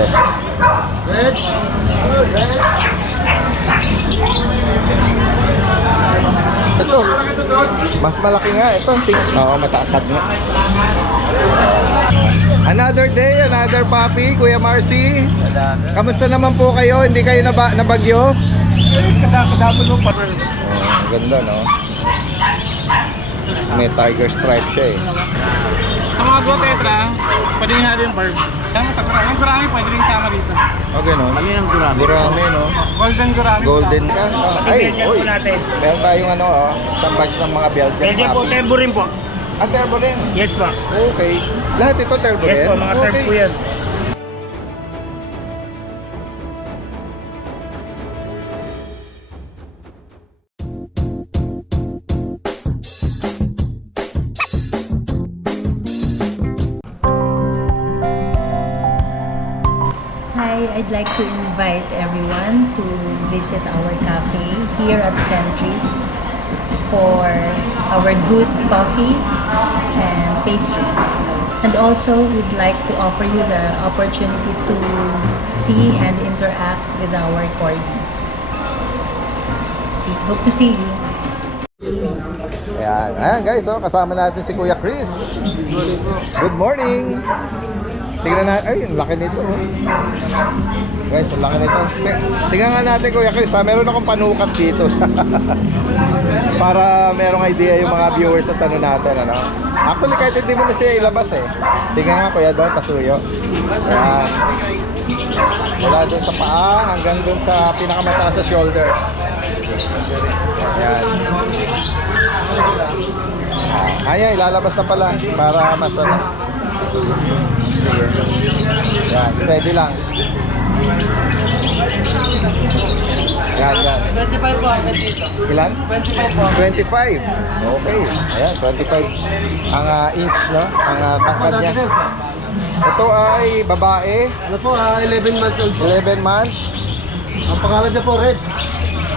Yes. Red. Ito, mas malaki nga ito. Oo, mataas nga. Another day, another puppy, Kuya Marcy. Kamusta naman po kayo? Hindi kayo nabagyo? Kadapon mo pa. Oh, ganda, no? May tiger stripe siya eh. Sa mga gotetra, pwede nga rin yung barb. Yung gurami pwede rin sama dito. Okay, no? Ano yung gurami? Gurami, no? Golden gurami. Golden ka? Ay, Belgian oy. po natin. Meron tayong ano, oh, isang batch ng mga Belgian Belgian po, puppy. tembo rin po. Ah, turbo rin? Yes po. Okay. Lahat ito turbo rin? Yes po, mga term po yan. Hi, I'd like to invite everyone to visit our cafe here at Centris for our good coffee and pastries. And also, we'd like to offer you the opportunity to see and interact with our corgis. Hope to see you. Ayan. Ayan guys, oh, kasama natin si Kuya Chris. Good morning. Tingnan natin. Ay, ang laki nito. Oh. Guys, ang laki nito. Tingnan nga natin Kuya Chris. Ha? Meron akong panukat dito. Para merong idea yung mga viewers sa tanong natin. Ano? Actually, kahit hindi mo na siya ilabas eh. Tingnan nga Kuya doon, pasuyo. Ayan. Wala doon sa paa hanggang doon sa pinakamataas sa shoulder. Ayan. Ay, ilalabas na pala para mas ano. Sige. Yan, steady lang. Yan, yan. 25 po agad dito. Ilan? 25 po. 25. Okay. Ayan, 25 ang inch, no? Ang tangkad niya. Ito ay babae. Ano po, 11 months old po. 11 months. Ang pangalan niya po, Red.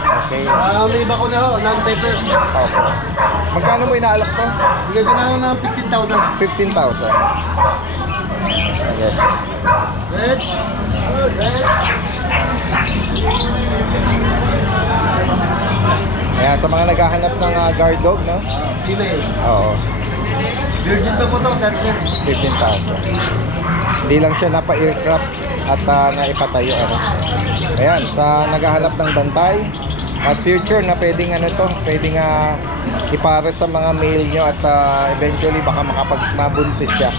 Okay. May iba ko na ho, non-paper. Okay. Magkano mo inaalok to? Bigay ko na ho ng 15,000. 15,000. Yes. Red. Ayan, sa mga naghahanap ng guard dog, no? Female. Oo. Virgin pa po to, 15,000. Hindi lang siya napa-aircraft at naipatayo. Ano. Ayan, sa naghahanap ng bantay at future na pwedeng ano to, pwedeng ipare sa mga male nyo at eventually baka mabuntis siya.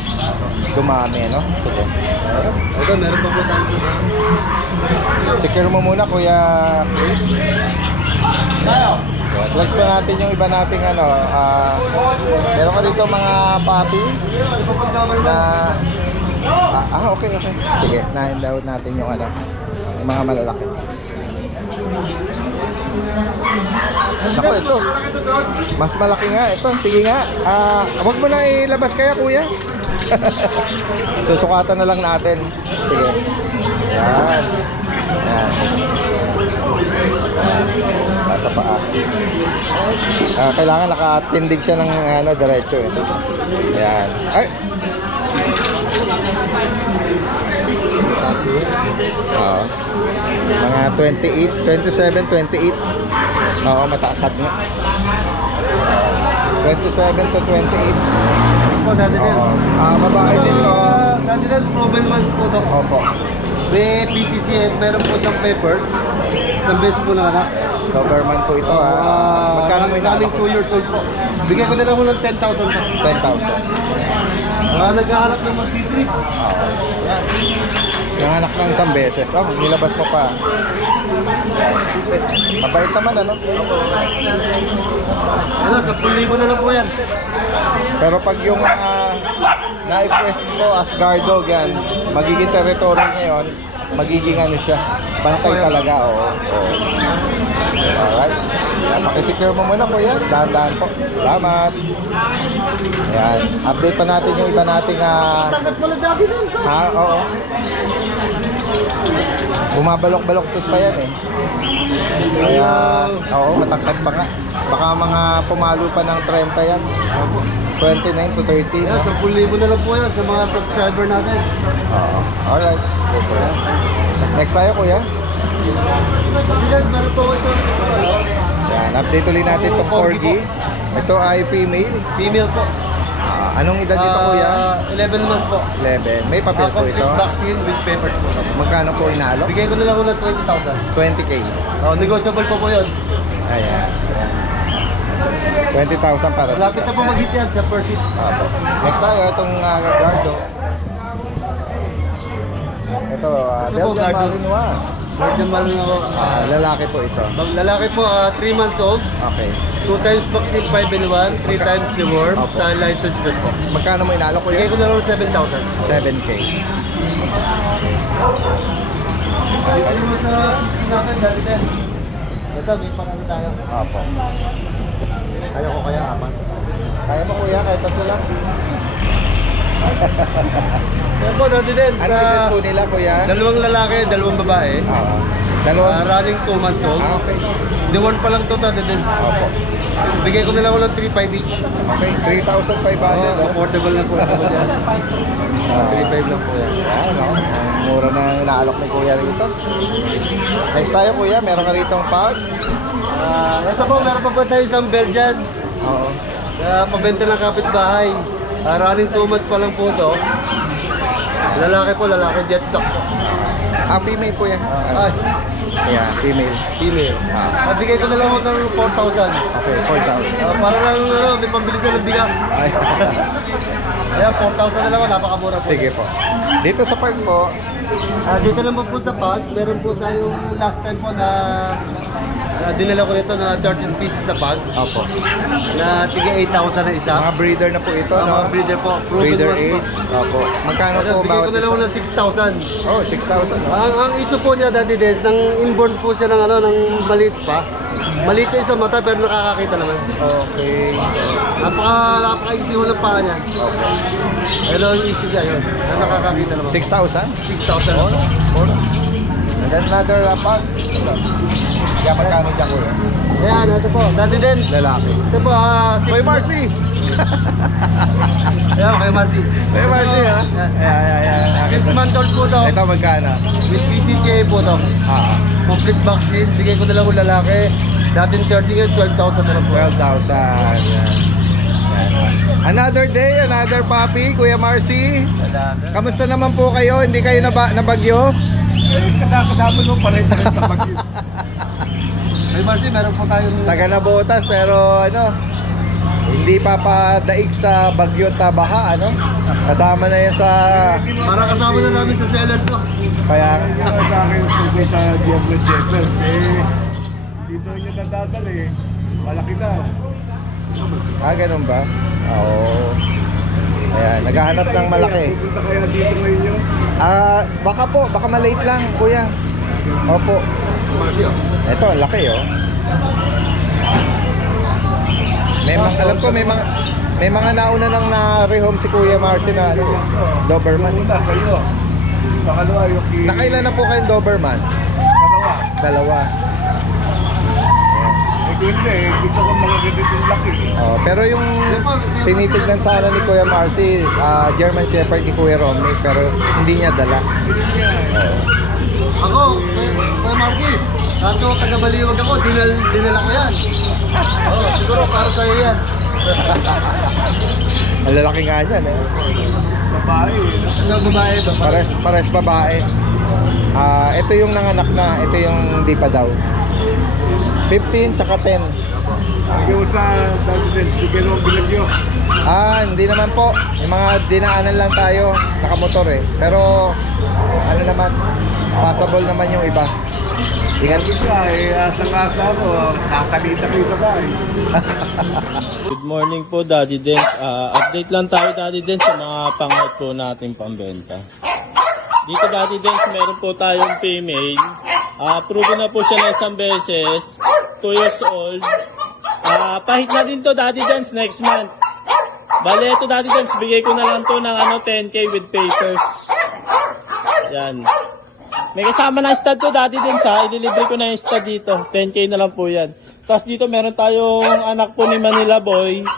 Dumami, no? Sige. Ito, meron pa po tayo sa Secure mo muna, Kuya Chris. tayo. Flex pa natin yung iba nating ano, meron ka dito mga puppy na okay. Sige, na-down natin yung ano, yung mga malalaki. Ako, ito. Mas malaki nga ito. Sige nga. Huwag mo na ilabas kaya, Kuya. Susukatan na lang natin. Sige. Yan. Yan. Nasa paa. Kailangan nakatindig siya ng ano, diretso eh. Yan. Ay! Oo. Mga 28, 27, 28. Oo, mataas nga. 27 to 28. Po, dati din. Oo. Babae din to. Dati din, proven ones po to. Opo. May PCC, meron po siyang papers. Isang beses po na anak. Doberman po ito ha. Magkano mo Nakaling inaalok? 2 years old po. Bigyan ko na lang po ng 10,000 po. 10,000. Naghahanap ng mag-treat. Nanganak ng isang beses. Oh, nilabas mo pa. Mabait naman ano. Ano, 10,000 na lang po yan. Pero pag yung na-request mo as guard dog yan, magiging territory ngayon, magiging ano siya, bantay talaga. Oo. Alright. Pakisecure mo muna po yan. Dahan-dahan po. Salamat. Ayan. Update pa natin yung iba nating Tagat pala dati nun. oo. Bumabalok-balok pa yan eh. Kaya, oo, matangkad pa nga. Baka mga pumalo pa ng 30 yan. 29 to 30. Yan, 10,000 na lang po yan sa mga subscriber natin. Oo. Alright. Next tayo, kuya. Kasi guys, meron po ito. Yan, update ulit natin itong corgi. Ito ay female. Female po. Anong edad dito, kuya? 11 months po. 11. May papel po Complete ito. vaccine with papers po. Magkano po inaalok? Bigay ko na lang ng 20,000. 20K. Oh, negotiable po po yun. Ayan. 20,000 para Malapit na po mag-hit yan sa first hit. Apo. Next tayo, itong Gardo. Ito, Ito po, Belgian Gardo. Malinois. Medyo malo na ako. Lalaki po ito. Lalaki po, 3 months old. Okay. 2 times vaccine 5 in 1. 3 times deworm. Opo. Sa license plate po. Magkano mo inaalok ko Bigay yun? ko na lang ng 7,000. 7K. Bigay mo sa natin dati din. Ito, may panalo tayo. Apo. Kaya ko kaya apat. Kaya mo kuya, kahit tatlo lang. Kaya po, dati din. Ano edad po nila kuya? Dalawang lalaki, dalawang babae. Dalawang? Running 2 months old. Okay. Deworm pa lang to, dati din. Opo. Bigay ko na lang ulit 3,500 each. Okay, 3,500. Oh, affordable na po ito dyan. 3,500 lang po yan. Yan, no? Ang mura na inaalok ni kuya rito. Next tayo kuya, meron ka ritong pag. Ito po, meron pa po tayo isang Belgian. Oo. Pabenta ng kapitbahay. Running 2 months pa lang po ito. Lalaki po, lalaki. Jet dog po. Female po yan. Ay, Yeah, female. female. Bigay ko na lang ng 4,000. Okay, 4,000. Para lang may pambili sa ng bigas. Ay. Ayan, 4,000 na lang. Napakamura po. Sige po. Dito sa park po, Dito naman po sa pag, meron po tayong last time po na dinala ko rito na 13 pieces na pag. opo. Na tiga 8,000 na isa. Mga breeder na po ito, Mga no? breeder po. Proven Breeder ones po. age. Opo. Magkano po Bigay ko bawat na lang isa? ng 6,000. Oh, 6,000. No? Ang iso po niya dati din, nang inborn po siya ng ano, ng maliit pa. Maliit na sa mata pero nakakakita naman. Okay. Napaka-easy ho ng paa niya. Pero yung issue niya yun, na nakakakita naman. 6,000? 6,000 Oh, na po. four. And then another pag. Kaya magkano dyan ko yun? Ayan, ito po. Dati din. Lalaki. Ito po, Boy Marcy! Ayan, kay Marcy. Boy Marcy, ha? Ayan. 6 months old po to. Ito magkano? With PCCA po to. Complete vaccine. Bigay ko na lang yung lalaki. Dating 30 ngayon, 12,000 na lang po. 12,000. Yan. Another day, another puppy, Kuya Marcy. Kamusta naman po kayo? Hindi kayo nabagyo? Kasama mo pa rin sa bagyo. Kay Marcy, meron po tayong... Taga Nabotas pero ano, hindi pa padaig sa bagyo at baha, ano? Kasama na yan sa Para kasama na namin sa seller to. kaya Sa akin, tungkol sa Diablo Shepherd, dito niya nadadala eh. Malaki na. ganun ba? Oo. Ayan, naghahanap ng malaki. Pupunta kaya dito ngayon yun. Baka malate lang, kuya. Opo. Marcy, oh. Ito, ang laki oh. May mga, alam ko may mga nauna nang na-rehome si Kuya Marcy na ano, Doberman. Una sa'yo. Pangalawa yung Nakailan na po kayong Doberman? dalawa. Dalawa. Eh kung hindi, gusto ko mga ganitong laki. Oh, pero yung tinitignan sana ni Kuya Marcy, German Shepherd ni Kuya Romney, pero hindi niya dala. Ako, Kuya Marcy, kaso taga-baliwag ako, dinala ko yan. Siguro para sa'yo yan. Ang lalaki nga niyan eh. Babae. Hanggang babae ba? Pares babae. Ito yung nanganak na, ito yung hindi pa daw. 15 tsaka 10. Yung sa dati din, bigyan mo binagyo. Hindi naman po. Yung mga dinaanan lang tayo, nakamotor eh. Pero ano naman, passable naman yung iba. Ingat. Sabi ka eh, asang-asa mo, kakalita ko yung babae. Good morning po, Daddy Dens. Update lang tayo, Daddy Dens, sa mga pangot po nating pambenta. Dito, Daddy Dens, meron po tayong female. Proven na po siya na isang beses. 2 years old. Pahit na din to, Daddy Dens, next month. Bale, ito, Daddy Dens, bigay ko na lang to ng 10K with papers. Yan. May kasama na stud to dati din sa, ililibre ko na yung stud dito. 10K na lang po yan. Tapos dito meron tayong anak po ni Manila Boy. 2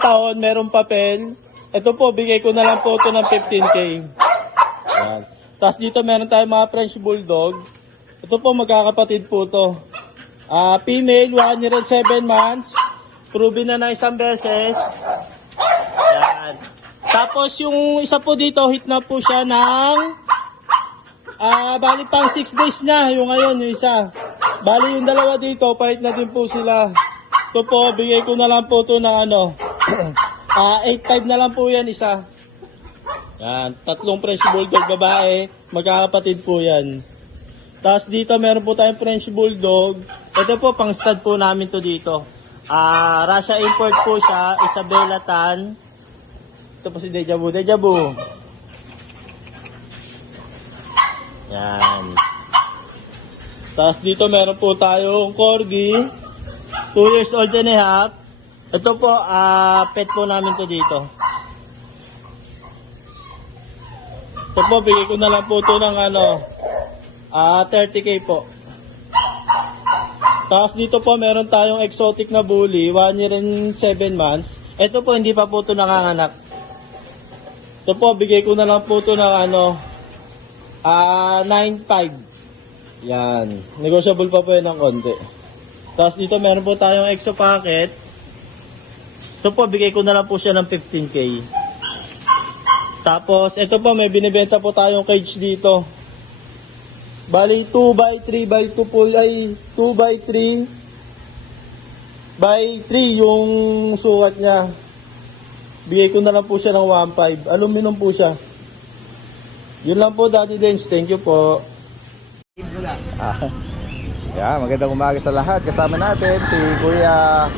taon, meron papel. Ito po, bigay ko na lang po ito ng 15K. Yan. Tapos dito meron tayong mga French Bulldog. Ito po, magkakapatid po to. Female, 1 year and 7 months. Proven na isang beses. Yan. Tapos yung isa po dito, hit na po siya ng bali pang 6 days na. Yung ngayon, yung isa. Bali yung dalawa dito, pahit na din po sila. Ito po, bigay ko na lang po ito ng 8.5 na lang po yan isa. Yan, 3 French Bulldog babae, magkakapatid po yan. Tapos dito meron po tayong French Bulldog. Ito po, pang stud po namin to dito. Russia import po siya, Isabella Tan. Ito po si Deja Vu. Deja Vu. Yan. Tapos dito meron po tayong Corgi. 2 years old and a half. Ito po, pet po namin to dito. Ito po, bigay ko na lang po ito ng 30K po. Tapos dito po, meron tayong exotic na bully, 1 year and 7 months. Ito po, hindi pa po ito nanganganak. Ito po, bigay ko na lang po ito ng 9.5. Yan. Negotiable pa po yan ng konti. Tapos dito, meron po tayong exo packet. Ito po, bigay ko na lang po siya ng 15K. Tapos, ito po, may binibenta po tayong cage dito. Bali, 2x3x2 po, ay 2x3x3 yung sukat niya. Bigay ko na lang po siya ng 1.5. Aluminum po siya. Yun lang po, Daddy Dance. Thank you po. Yeah, magandang umaga sa lahat. Kasama natin si Kuya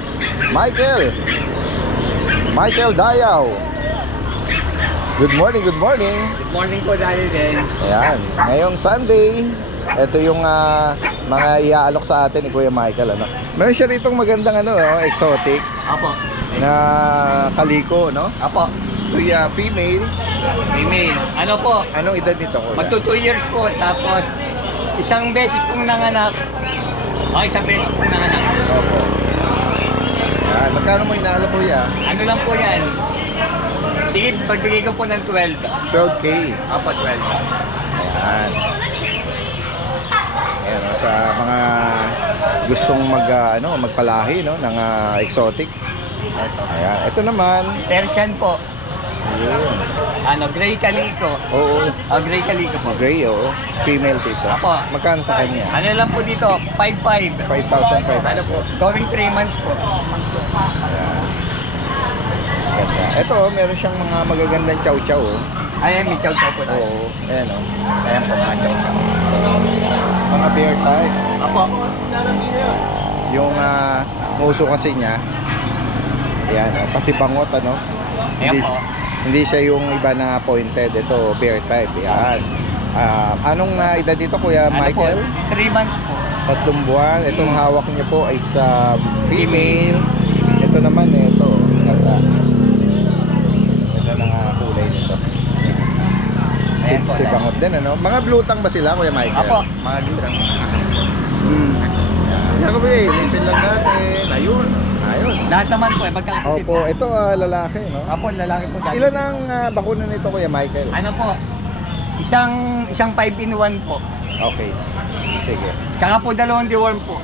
Michael Dayaw. Good morning, good morning. Good morning po, Daddy din. Ayan, ngayong Sunday, ito yung mga iaalok sa atin ni Kuya Michael. Meron siya ritong magandang exotic Apo. na kaliko, no? Apo. Kuya female. Female. Ano po? Anong edad nito, Kuya? Magto 2 years po. Tapos, isang beses pong nanganak. Isang beses pong nanganak. Opo. Ayan, magkano mo inaalok, Kuya? Ano lang po yan? Sige, pagbigay ko po ng 12. 12K. Apo, 12. Ayan. Ayan, sa mga gustong magpalahi, no, ng exotic. Ayan, ito naman. Persian po. Ayun. Gray calico. Oo. Gray calico po. Gray, oo. Female dito. Apo. Magkano sa kanya? Ano lang po dito? 5.5. 5,500. Ano po? Going 3 months po. Ayan. Ganda. Ito, meron siyang mga magagandang chow-chow. Oh. Ayan, may chow-chow po tayo. Oo. Ayan, oh. Ayan po, mga chow-chow. Mga bear type. Apo. Yung muso kasi niya. Ayan, pasipangot, ano. Ayan po. Hindi siya yung iba na pointed. Ito, bear type. Ayan. Anong edad dito, Kuya Michael? Ano po? 3 months po. 3 buwan. Itong hawak niya po ay sa female. Ito naman, ito. Ganda. Ganda ng kulay nito. Ayan po, Si bangot din, ano? Mga blutang ba sila, Kuya Michael? Apo. Mga blutang. Yan ko, Kuya. Silipin lang natin. Ayun. Ayos. Lahat naman po, magkakapatid. Opo, ito lalaki, no? Apo, lalaki po dati. Ilan ang bakuna nito, Kuya Michael? Ano po? Isang 5-in-1 po. Okay. Sige. Tsaka po 2 deworm po.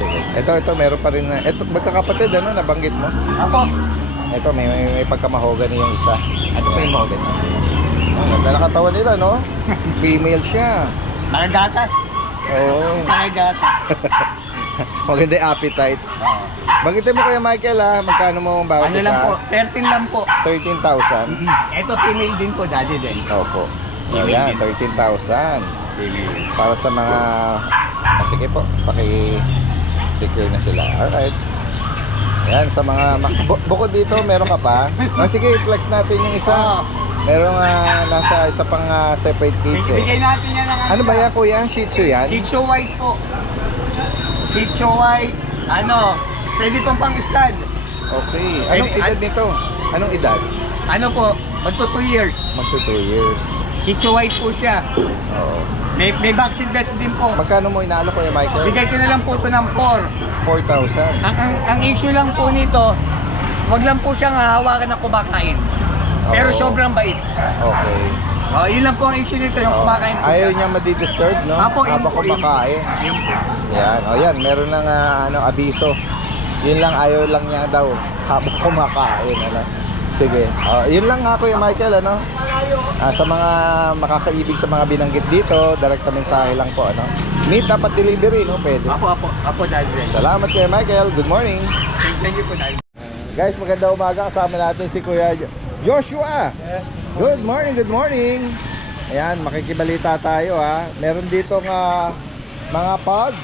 Sige. Ito, meron pa rin na. Ito, magkakapatid, ano? Nabanggit mo? Apo. Ito, may pagkamahogan yung isa. Ano po yung mahogany? Oh, ganda na katawan nila, no? Female siya. Nakagatas. Oo. Nakagatas. Maganda yung appetite. Oo. Bagitin mo, Kuya Michael, magkano mo ang bawat Ano lang po? 13 lang po. 13,000. Ito, female din po, daddy din. Opo. Ayan, 13,000. Para sa mga... sige po, paki-secure na sila. Alright. Ayan, sa mga... bukod dito, meron ka pa? Sige, flex natin yung isa. Oo. Meron nasa isa pang separate kids Bigay natin yan ng Ano ba yan, Kuya? Shih Tzu yan? Shih Tzu white po. Shih Tzu white. Pwede pong pang-stud. Okay. Anong edad nito? Anong edad? Ano po? Magto 2 years. Magto 2 years. Shih Tzu white po siya. Oo. May vaccine vet din po. Magkano mo inaalo Kuya Michael? Bigay ko na lang po ito ng 4. 4,000. Ang issue lang po nito, wag lang po siyang hahawakan ng kumakain. Pero Oo. sobrang bait. Okay. Oh, yun lang po ang issue nito, yung Oo. kumakain po Ayaw siya. niya madidisturb, no? Apo, yun Habang po, yun. kumakain. Yun po. Yan. O yan, meron ng abiso. Yun lang, ayaw lang niya daw habang kumakain. Ano? Sige. Yun lang nga Kuya Michael, ano? Sa mga makakaibig sa mga binanggit dito, direct mensahe lang po, ano? Meat dapat delivery, no? Pwede. Apo, Daddy Ren. Salamat Kuya Michael. Good morning. Thank you po, Daddy. Guys, maganda umaga. Kasama natin si Kuya Joshua. Good morning, good morning. Ayan, makikibalita tayo ha. Meron dito nga mga pug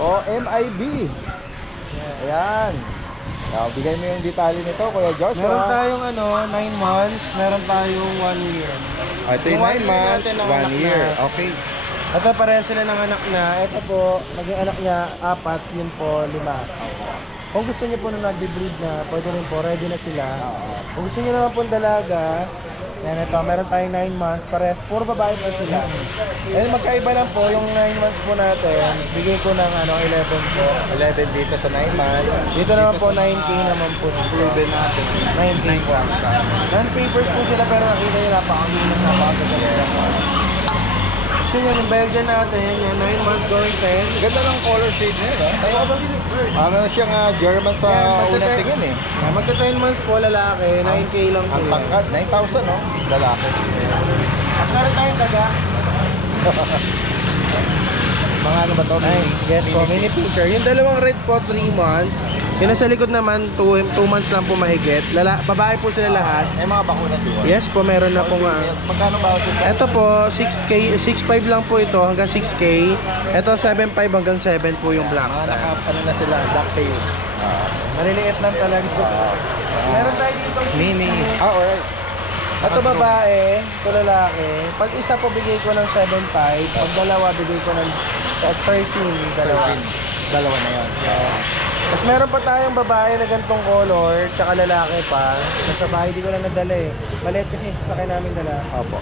o MIB. Ayan. Bigay mo yung detalye nito, Kuya Joshua. Meron tayong 9 months, meron tayong 1 year. Ito yung 9 months, 1 year. Okay. Ito pareha sila ng anak na. Ito po, naging anak niya 4, yun po 5. Kung gusto niyo po na nag-breed na, pwede rin po, ready na sila. Kung gusto niyo naman po dalaga, yan ito, meron tayong 9 months, parehas, puro babae pa sila. Eh, magkaiba lang po, yung 9 months po natin, bigay ko ng 11 po. 11 dito sa 9 months. Dito naman po, 9K naman po. Proven natin. 9K po. Non-papers po sila, pero nakita niyo, napakaminos, napakaganda po. So yun, yung Belgian natin, yan, 9 months going 10. Ganda ng color shade niya, no? Ano na siyang German sa unang tingin eh. Magka 10 months po, lalaki, 9K lang po. Ang tangkad, 9,000 no? Lalaki. At meron tayong daga. Mga ano ba to? Yes po, mini pincher. Yung dalawang red po, 3 months. Yung nasa likod naman, 2 months lang po mahigit. Babae po sila lahat. May mga bakuna doon. Yes po, meron na po nga. Magkano ba ito sa? Ito po, 6K, 6.5 lang po ito hanggang 6K. Ito 7.5 hanggang 7 po yung black. Mga ano na sila, ducktail. Maliliit lang talaga. Meron tayo dito Mini. Alright. Ito babae, ito lalaki. Pag isa po bigay ko ng 7.5, pag dalawa bigay ko ng 13, dalawa. Dalawa na yun. Tapos meron pa tayong babae na gantong color, tsaka lalaki pa. Nasa bahay, di ko lang nadala eh. Maliit kasi yung sasakyan namin dala. Opo.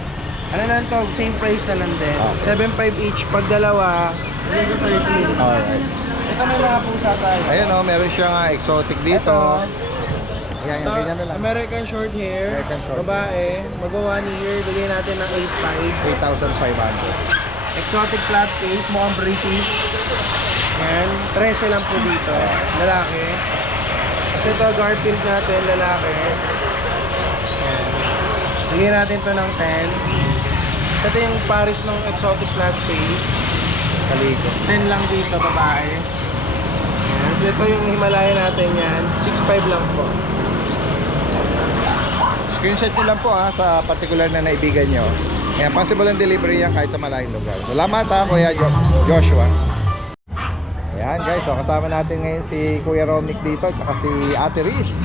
Ano lang to, same price na lang din. Okay. 7.5 each, pag dalawa, bigay ko 13. Alright. Ito may mga pusa tayo. Ayun o, meron siyang exotic dito. Yan, yung ganyan na lang. American short hair, American short babae, mag-1 year, bigay natin ng 8.5. 8,500. Exotic flat face, mukhang British. Yan, 13 lang po dito. Lalaki. Kasi ito, Garfield natin, lalaki. Yan. Bigyan natin to ng 10. Ito yung Paris ng exotic flat face. Kaligo. 10 lang dito, babae. Yan. So, ito yung Himalaya natin yan. 6.5 lang po. Screenshot nyo lang po sa particular na naibigan nyo. Ayan, possible ang delivery yan kahit sa malayong lugar. Salamat Kuya Joshua. Ayan guys, kasama natin ngayon si Kuya Romnick dito at si Ate Riz.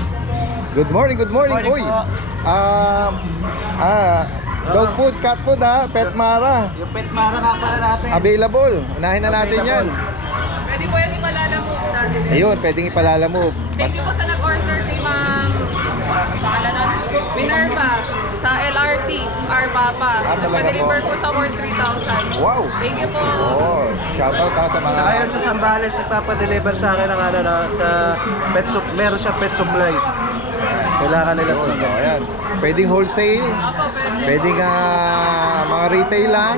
Good morning, good morning. Uy, dog food, cat food Pet Mara. Yung pet mara nga pala natin. Available. Unahin na natin yan. Pwede po yung ipalalamove natin. Ayun, pwedeng ipalalamove. Thank you po sa nag-order kay Ma'am Minerva sa LRT, our Papa. Talaga Pa-deliver po. po sa worth 3,000. Wow. Thank you po. Oh, shoutout sa mga Saka yun sa Zambales, nagpapadeliver sa akin ng sa pet meron siya pet supply. Kailangan nila ito. Ayan. Pwedeng wholesale, Opo, pwede. pwedeng mga retail lang.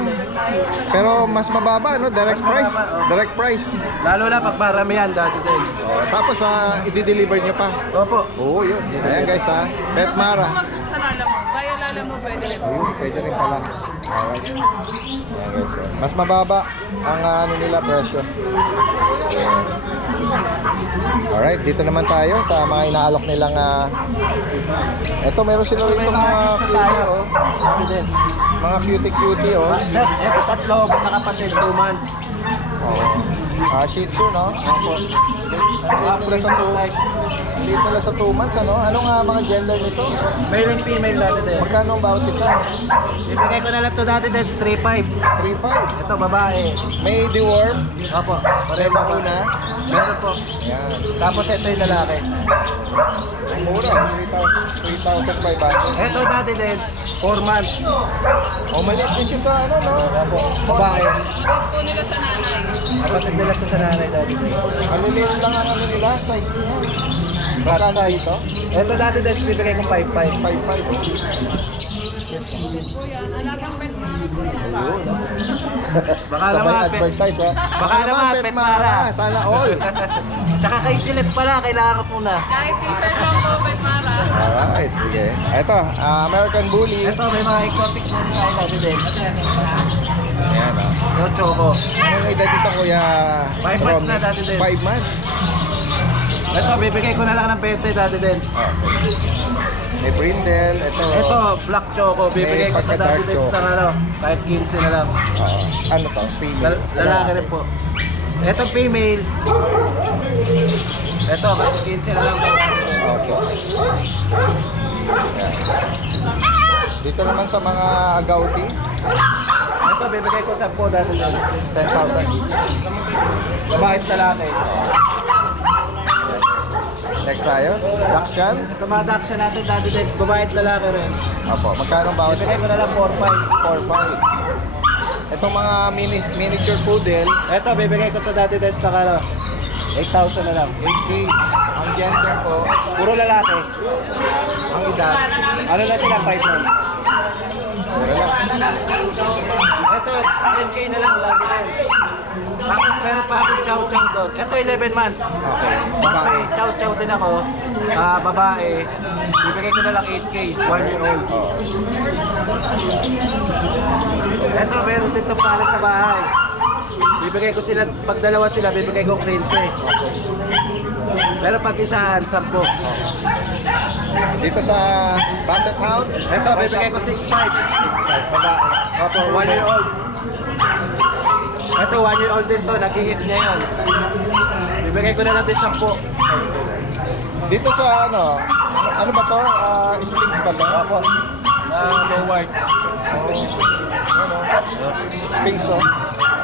Pero mas mababa, no? Direct price. Direct price. Lalo na pag maramihan dati din. Tapos i-deliver nyo pa. Opo. Oo, yun. Ayan guys Pet Mara. Mag-book sa Lalamove. Via Lalamove pwede rin. Ayun, pwede rin pala. Alright. Ayan guys. Mas mababa ang nila presyo. Ayan. Alright, dito naman tayo sa mga inaalok nilang eto, meron sila rito mga cutie, mga cutie, Ito tatlo, nakapatid 2 months. Shih Tzu, no? Opo. Dito nila sa 2 months, ano? Anong mga gender nito? Male and female dati din. Magkano ang bawat isa? Ibigay ko na lang ito dati din, 3.5. 3,500. Ito, babae. May deworm, Opo. may bakuna. Meron po. Ayan. Tapos ito yung lalaki. Ang mura, 3,500. Ito dati din, 4 months. O, maliit din siya sa ano, no? Babae. Kapatid po nila sa nanay. Kapatid nila sa nanay Daddy Dench. Maliliit lang ang ano nila, size niya. Magkano dito? Ito Daddy Dench, bibigay ko 5.5. 5.5. Po yan. Alagang pet mara po yan. Baka Sabay naman, advertise, ha? Baka naman, Pet Mara. Sana all. Tsaka kay Gillette pala, kailangan ko muna. Kahit t-shirt lang po, pet mara. Alright, sige. Ito, American Bully. Ito, may mga exotic na tayo Daddy Dench. Ayan, oh. Yung choco. Anong edad dito, Kuya? 5 months na, Romney? Daddy Dench. 5 months? Ito, bibigay ko na lang ng 20 Daddy Dench. Okay. May brindle. Ito, black choco. Bibigay ko sa pagka-dark Daddy Dench choco. ng ano, kahit 15 na lang. Oo. Ano to? Female. Lalaki rin po. Ito female. Ito, kahit 15 na lang. Okay. Ayan. Dito naman sa mga agouti, Ito, bibigay ko 10 Daddy Dench. 10,000. Babae at lalaki. Next tayo, Dakshan. Ito mga Daksha natin Daddy Dench, babae at lalaki rin. Opo, magkano bawat? Bibigay ko na lang 4-5. 4-5. Itong mga miniature poodle, Ito, bibigay ko to Daddy Dench sa kano. 8,000 na lang. 8K. Ang gender po, Puro lalaki. ang edad, Ano na sila, 5 months. puro lang. Ito, 10K na lang, lagi rin. Tapos meron pa akong chow chow doon. Ito, 11 months. Okay. Basta Babae. may chow chow din ako. Babae. Bibigay ko na lang 8K, 1 year old. Oo. Ito, meron din itong pares sa bahay. Bibigay ko sila, pag dalawa sila, bibigay ko 15. Pero pag isahan, 10. Dito sa Basset Hound, Ito, bibigay ko 6.5. babae. Opo, 1 year old. Ito, 1 year old din to, nag-hit niya yun. Bibigay ko na lang din 10. Dito sa ano ba to? Sphinx ba to? Opo. Low-ward. Sphinx, oh.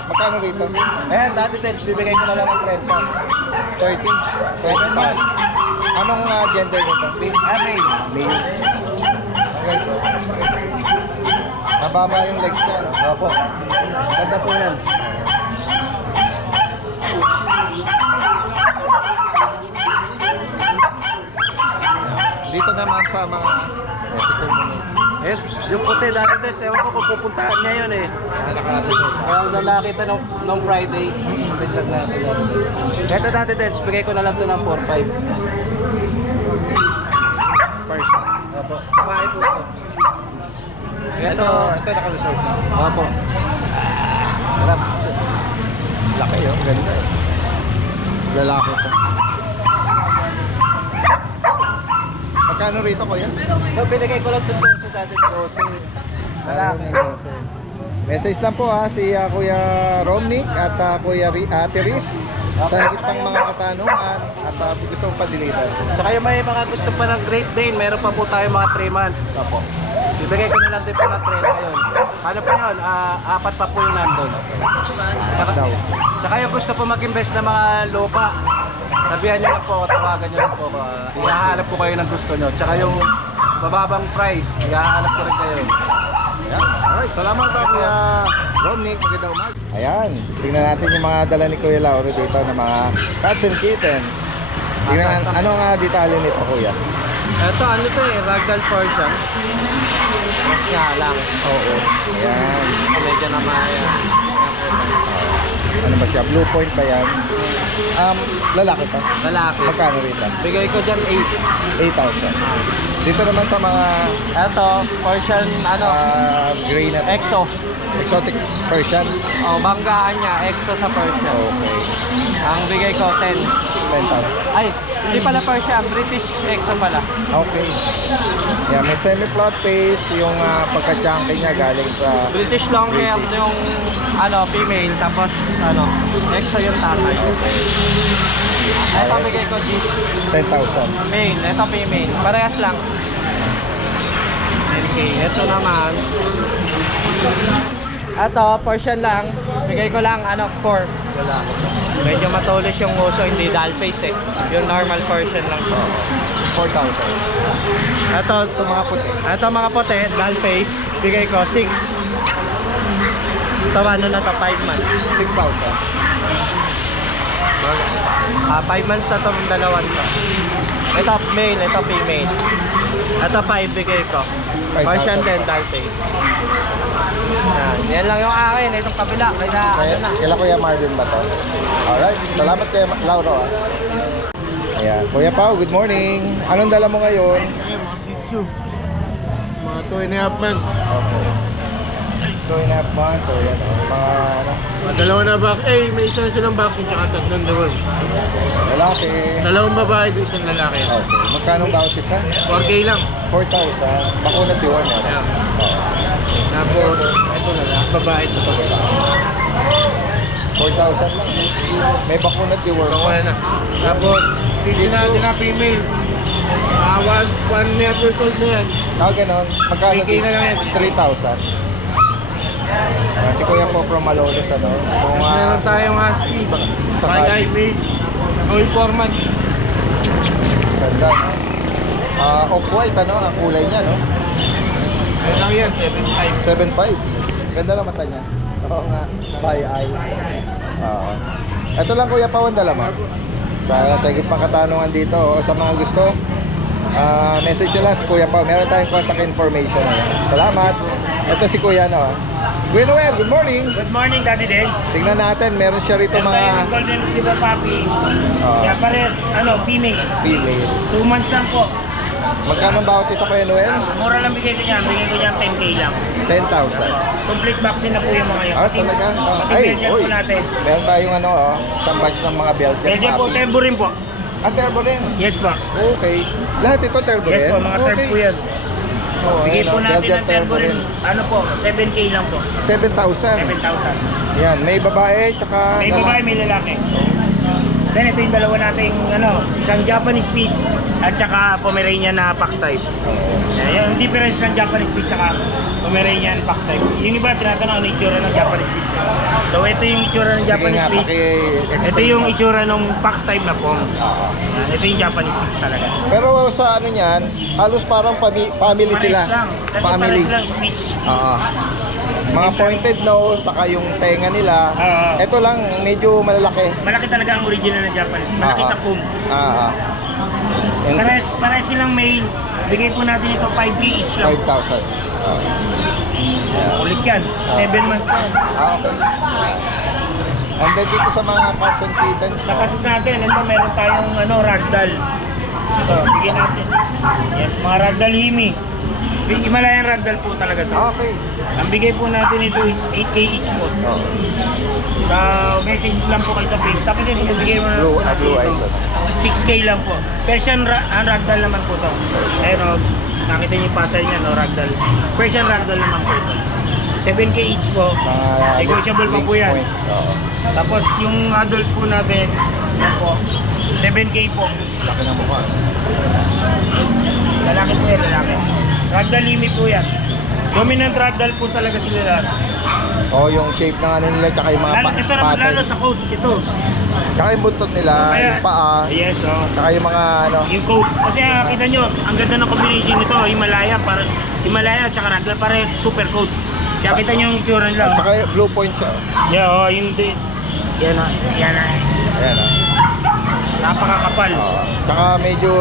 Magkano rito? Ayan, Daddy Dench, bibigay ko na lang ng 30. 30. 7 months. Anong gender nito? Male. Male. Okay, so. Mababa yung legs niya, no? Opo. Ganda po yan. Dito naman sa mga ethical mo. Eh, yung puti, Daddy Dench, ewan ko kung pupuntahan niya yun eh. Nung nakita nung Friday, sabi lang natin. Ito Daddy Dench, bigay ko na lang to ng 4-5. First. Opo. Babae po ito. Ito naka-reserve na. Opo. Harap. Laki, oh. Ganda, eh. Lalaki to. Magkano rito, kuya? So, binigay ko lang ito sa Daddy Dench. Lalaki. Message lang po si Kuya Romnick at Kuya Ate Riz sa higit pang mga katanungan at gusto mong pa-deliver. Saka yung may mga gusto pa ng Great Dane, meron pa po tayo mga 3 months. Opo. Bibigay ko na lang din po ng 30 yun. Ano pa yun? 4 pa po yung nandun. Daw. Tsaka yung gusto po mag-invest na mga lupa, sabihan nyo lang po, tawagan nyo lang po. Ihahanap po kayo ng gusto nyo. Tsaka yung bababang price, ihahanap ko rin kayo. Ayan. Alright, salamat po Kuya Romnick. Magandang umaga. Ayan, tingnan natin yung mga dala ni Kuya Lauro dito na mga cats and kittens. Tingnan, ano nga detalye nito, Kuya? Ito, ano ito eh, ragdoll Persian. Mas nga lang. Oo. Ayan. Medyo na maya. Ano ba siya? Blue point ba yan? Lalaki to. Lalaki. Magkano rito? Bigay ko dyan 8,000. Dito naman sa mga 8. Ito, Persian, gray na EXO. exotic Persian. O, banggaan niya, EXO sa Persian. Okay. Ang bigay ko 10. 10,000. Ay, hindi pala Persian, British EXO pala. Okay. Yeah, may semi-flat face, yung pagka-chunky niya galing sa British long hair yung female, tapos EXO yung tatay. Ay, pabigay ko G. 10,000. Male, ito female. Parehas lang. Okay, ito naman. Ito, Persian lang. Bigay ko lang, 4. Medyo matulis yung uso, hindi doll face eh. Yung normal Persian lang to. 4,000. Ito, Ito mga puti. ito mga puti, doll face, bigay ko 6. Ito ano na to, 5 months. 6,000. 5 months na itong dalawan to. Ito male, ito female. Ito 5 bigay ko. 5,000. Persian din, doll face. Yan lang yung akin, itong kabila. Kaya ano na. Kila Kuya Marvin ba to? Alright, salamat Kuya Lauro. Ayan, Kuya Pao, good morning. Anong dala mo ngayon? Ayun, mga Shih Tzu. Mga 2.5 months. Okay. 2.5 months, so yan, mga ano, Dalawa na back. May isa silang vaccine tsaka tatlong dawal. lalaki. Dalawang babae, isang lalaki. Okay, magkano bawat isa? 4K lang. 4,000. Bakuna diwan yan. Ayan. Oo. Tapos, ito na lang. Babae ito. 4,000 lang. May bakuna diwan. Babae na. Tapos, Shih Shih Tzu. natin na female. 1 years old na yan. Ganon. Magkano 3K na lang yan. 3,000. Si Kuya po from Malolos, ano? Kung, Tapos meron tayong husky. sa Kaya male. Oil foreman. Ganda, no? Off-white, ano? Ang kulay niya, no? Ayun lang yan, 7.5. 7.5. Ganda na mata niya. Oo nga. By eye. Oo. Ito lang Kuya Pao ang dala mo. Sa higit pang katanungan dito, sa mga gusto, message nyo lang si Kuya Pao. Meron tayong contact information. Ayan. Salamat. Ito si Kuya, no? Kuya Noel, good morning. Good morning, Daddy Dance. Tingnan natin, meron siya rito Ito yung mga Golden Retriever Puppy. Kaya pares, female. female. 2 months lang po. Magkano ang bawat isa Kuya Noel? Mura lang bigay ko niyan. Bigay ko niyan 10K lang. 10,000. Complete vaccine na po yung mga yun. Talaga? Pati Ay, Belgian uy. po natin. Meron tayong isang batch ng mga Belgian Belgian po, puppy. Tembo rin po. Turbo rin. Yes po. Okay. Lahat ito turbo rin? Yes po, mga term po yan. Oo, Bigay ayan, po natin Belgian ng Tembo rin. Ano po, 7K lang po. 7,000. 7,000. Yan, may babae tsaka May babae, may lalaki. Then ito yung dalawa nating isang Japanese Spitz at saka Pomeranian na Fox type. Yung difference ng Japanese Spitz at Pomeranian Fox type. Yung iba tinatanong ano yung itsura ng Japanese Spitz. So ito yung itsura ng Sige Japanese nga, Spitz. Ito yung itsura ng Fox type na po. Ito yung Japanese Spitz talaga. Pero sa ano niyan, halos parang family sila. Pares lang. Kasi Family. pares lang Spitz. Oo. Mga pointed nose, saka yung tenga nila. Oo. Ito lang, medyo malalaki. Malaki talaga ang original ng Japanese. Malaki sa pum. And Pares silang male. Bigay po natin ito 5K each lang. 5,000. Ulit yan. 7 months na. Okay. And then dito sa mga cats and kittens, Sa pats natin, ito meron tayong ragdoll. Ito, bigyan natin. Yes, mga ragdoll himi. Himalayan ragdoll po talaga to. okay. Ang bigay po natin ito is 8K each po. Sa message lang po kayo sa page. Tapos ito, bigay mo na Blue, po natin blue eyes. ito. 6K lang po. Persian ragdoll naman po to. Ayun, nakita niyo yung pattern niya, ragdoll. Persian ragdoll naman po ito. 7K each po. Mga Negotiable pa po links yan. point. Oo. Tapos yung adult po natin, yan po, 7K po. Laki ng mukha. Lalaki po yan, lalaki. Ragdoll limit po yan. Dominant ragdoll po talaga sila lahat. Oh, yung shape ng ano nila, tsaka yung mga Ito naman lalo sa coat, ito. Tsaka yung buntot nila, yung paa, Yes, tsaka yung mga ano. yung coat. Kasi kita nyo, ang ganda ng combination nito, Himalaya at saka ragdoll, pares super coat. Kaya kita nyo yung itsura nila. Tsaka yung blue point siya. Yeah, yung yan na. Ayan ah. Napakakapal. Tsaka medyo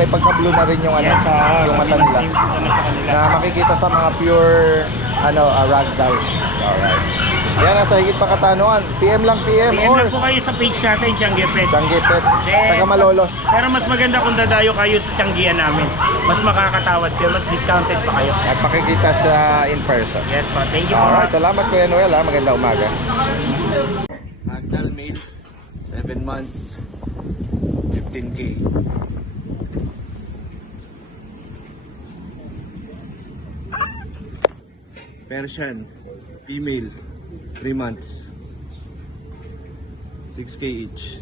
may pagka-blue na rin yung ano, Yes, yung mata nila. Ano sa kanila. Na makikita sa mga pure ragdoll. Alright. Ayan, nasa higit pa katanungan. PM lang PM, PM or lang po kayo sa page natin, Changi Pets. Changi Pets, Then, taga Malolos. Pero mas maganda kung dadayo kayo sa Changian namin. Mas makakatawad kayo, mas discounted pa kayo. At makikita siya in person. Yes po, thank you po. Alright, salamat Kuya Noel ha. Magandang umaga. Ragdoll male, 7 months, 15K. Persian, female, 3 months, 6K each.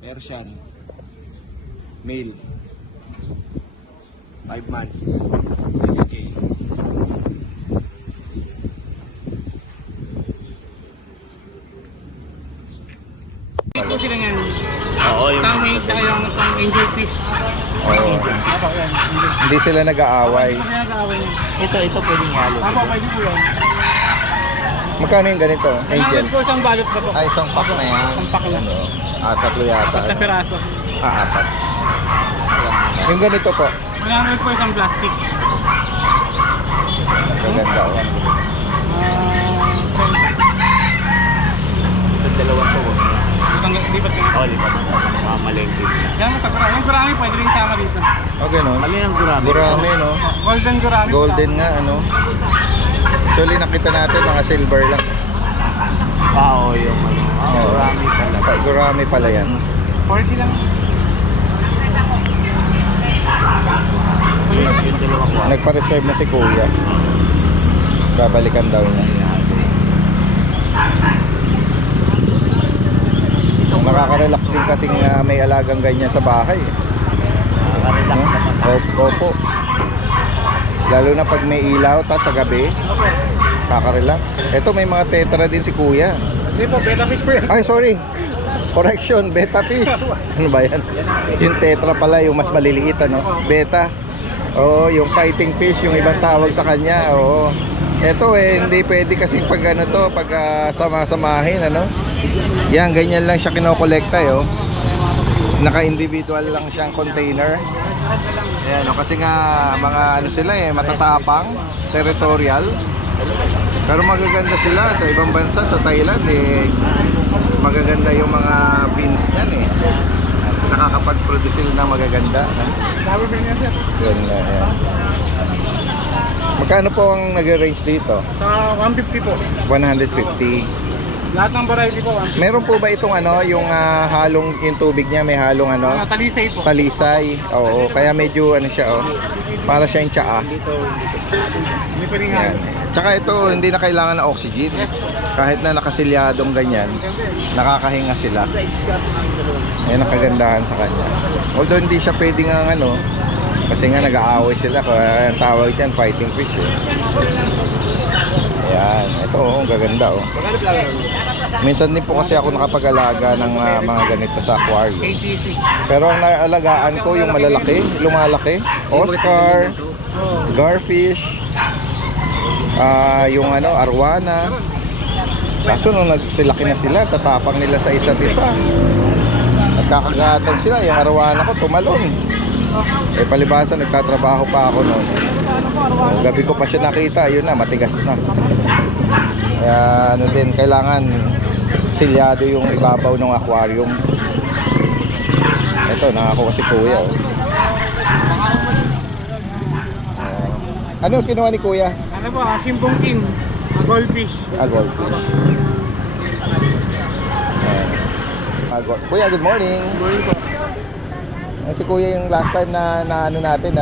Persian, male, 5 months, 6K. Ito sila nga yung angel fish. Oo. Apo, yan. Hindi sila nag-aaway. Kaya nag-aaway niya. Ito pwedeng halo. Apo, pwede po yan. Magkano yung ganito? Angel? Kailangan po isang balot na po. Ay, isang pack na yan. Isang pack lang. Tatlo yata. Apat na piraso. Apat. Yung ganito po. 100 po isang plastic. Maganda. Dalawa to. Lipat ka na. Lipat. Malengke. Yan, matagurami. Yung gurami pwede rin sama dito. Okay, no? Alin ang gurami? Gurami, no? Golden gurami. Golden nga, ano? Actually, nakita natin mga silver lang. Yung ano. Gurami pala. Gurami pala yan. 40 lang. Yung dalawa ko. Nagpa-reserve na si Kuya. Babalikan daw niya. Nakaka-relax din kasi may alagang ganyan sa bahay. Relax sa mata. Opo. Lalo na pag may ilaw, tapos sa gabi, kaka-relax. Ito, may mga tetra din si Kuya. Hindi po, beta fish po yan. Ay, sorry. Correction, beta fish. Ano ba yan? Yung tetra pala, yung mas maliliit, ano? Beta. Oo, yung fighting fish, yung ibang tawag sa kanya. Oo. Ito hindi pwede kasi pag ano to, pag sama-samahin, ano? Yan, ganyan lang siya kinokolekta, yo. Naka-individual lang siyang container. Ayan, kasi nga mga ano sila matatapang, territorial. Pero magaganda sila sa ibang bansa, sa Thailand magaganda yung mga pins niyan nakakapag-produce sila ng magaganda. Sabi ba niya, sir? Yun, ayan. Magkano po ang nag-range dito? Sa 150 po. 150. Lahat ng variety po. Meron po ba itong yung halong yung tubig niya, may halong Talisay po. talisay? Oo, kaya medyo siya para siya yung tsaa. Hindi pa rin Yan. Tsaka ito, hindi na kailangan ng oxygen. Kahit na nakasilyadong ganyan, nakakahinga sila. Yan ang kagandahan sa kanya. Although hindi siya pwedeng kasi nga nag-aaway sila, kaya ang tawag dyan, fighting fish. Ayan, ito ang gaganda. Minsan din po kasi ako nakapag-alaga ng mga ganito sa aquarium. Pero ang naalagaan ko yung malalaki, lumalaki, Oscar, Garfish, yung arwana. Kaso nung nagsilaki na sila, tatapang nila sa isa't isa. Nagkakagatan sila, yung arwana ko tumalon. Palibasa nagtatrabaho pa ako noon. Gabi ko pa siya nakita, yun na, matigas na. Kaya kailangan silyado yung ibabaw ng aquarium. Ito, nakakuha si Kuya. Ano kinuha ni Kuya? Ano po, Simbong King. Goldfish. Goldfish. Kuya, good morning. Good morning po. Si Kuya yung last time na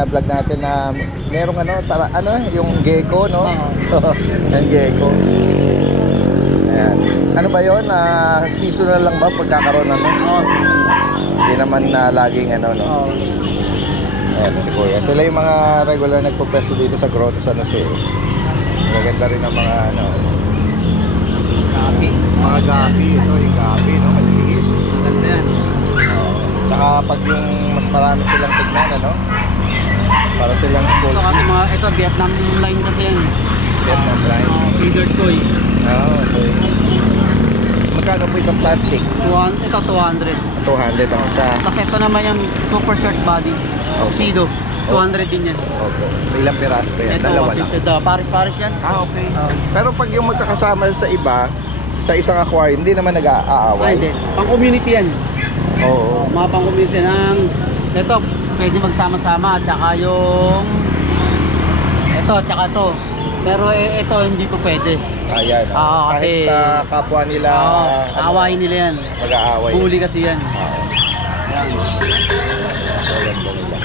vlog natin na merong yung gecko, no? Yung gecko. Ayan. Ano ba yun? Seasonal lang ba pagkakaroon Hindi naman laging no? Ayan, si Kuya. Sila yung mga regular nagpo-pwesto dito sa Grotto San Jose. Maganda rin ang mga gabi. Mga gabi. Ito yung gabi, no? Maliliit. Ganda yan. Saka pag yung mas marami silang tignan, para silang school. Ito Vietnam line kasi yan. Vietnam line. Feeder toy. Okay. Magkano po isang plastic? Ito 200. 200 ang isa. Kasi ito naman yung super short body. Tuxedo. 200 din yan. Opo. Ilang piraso ba yan? Dalawa lang. Ito, pares-pares yan. Okay. Pero pag yung magkakasama sa iba, sa isang aquarium, hindi naman nag-aaway. Hindi. Pang-community yan. Oo. Mga pang-community ng... Ito, pwede magsama-sama. At saka yung... Ito, at saka ito. Pero ito, hindi po pwede. Ayan. Kasi... Kahit kapwa nila... Aawain nila yan. Mag-aaway. Huli kasi yan. Ayan. Maganda nila.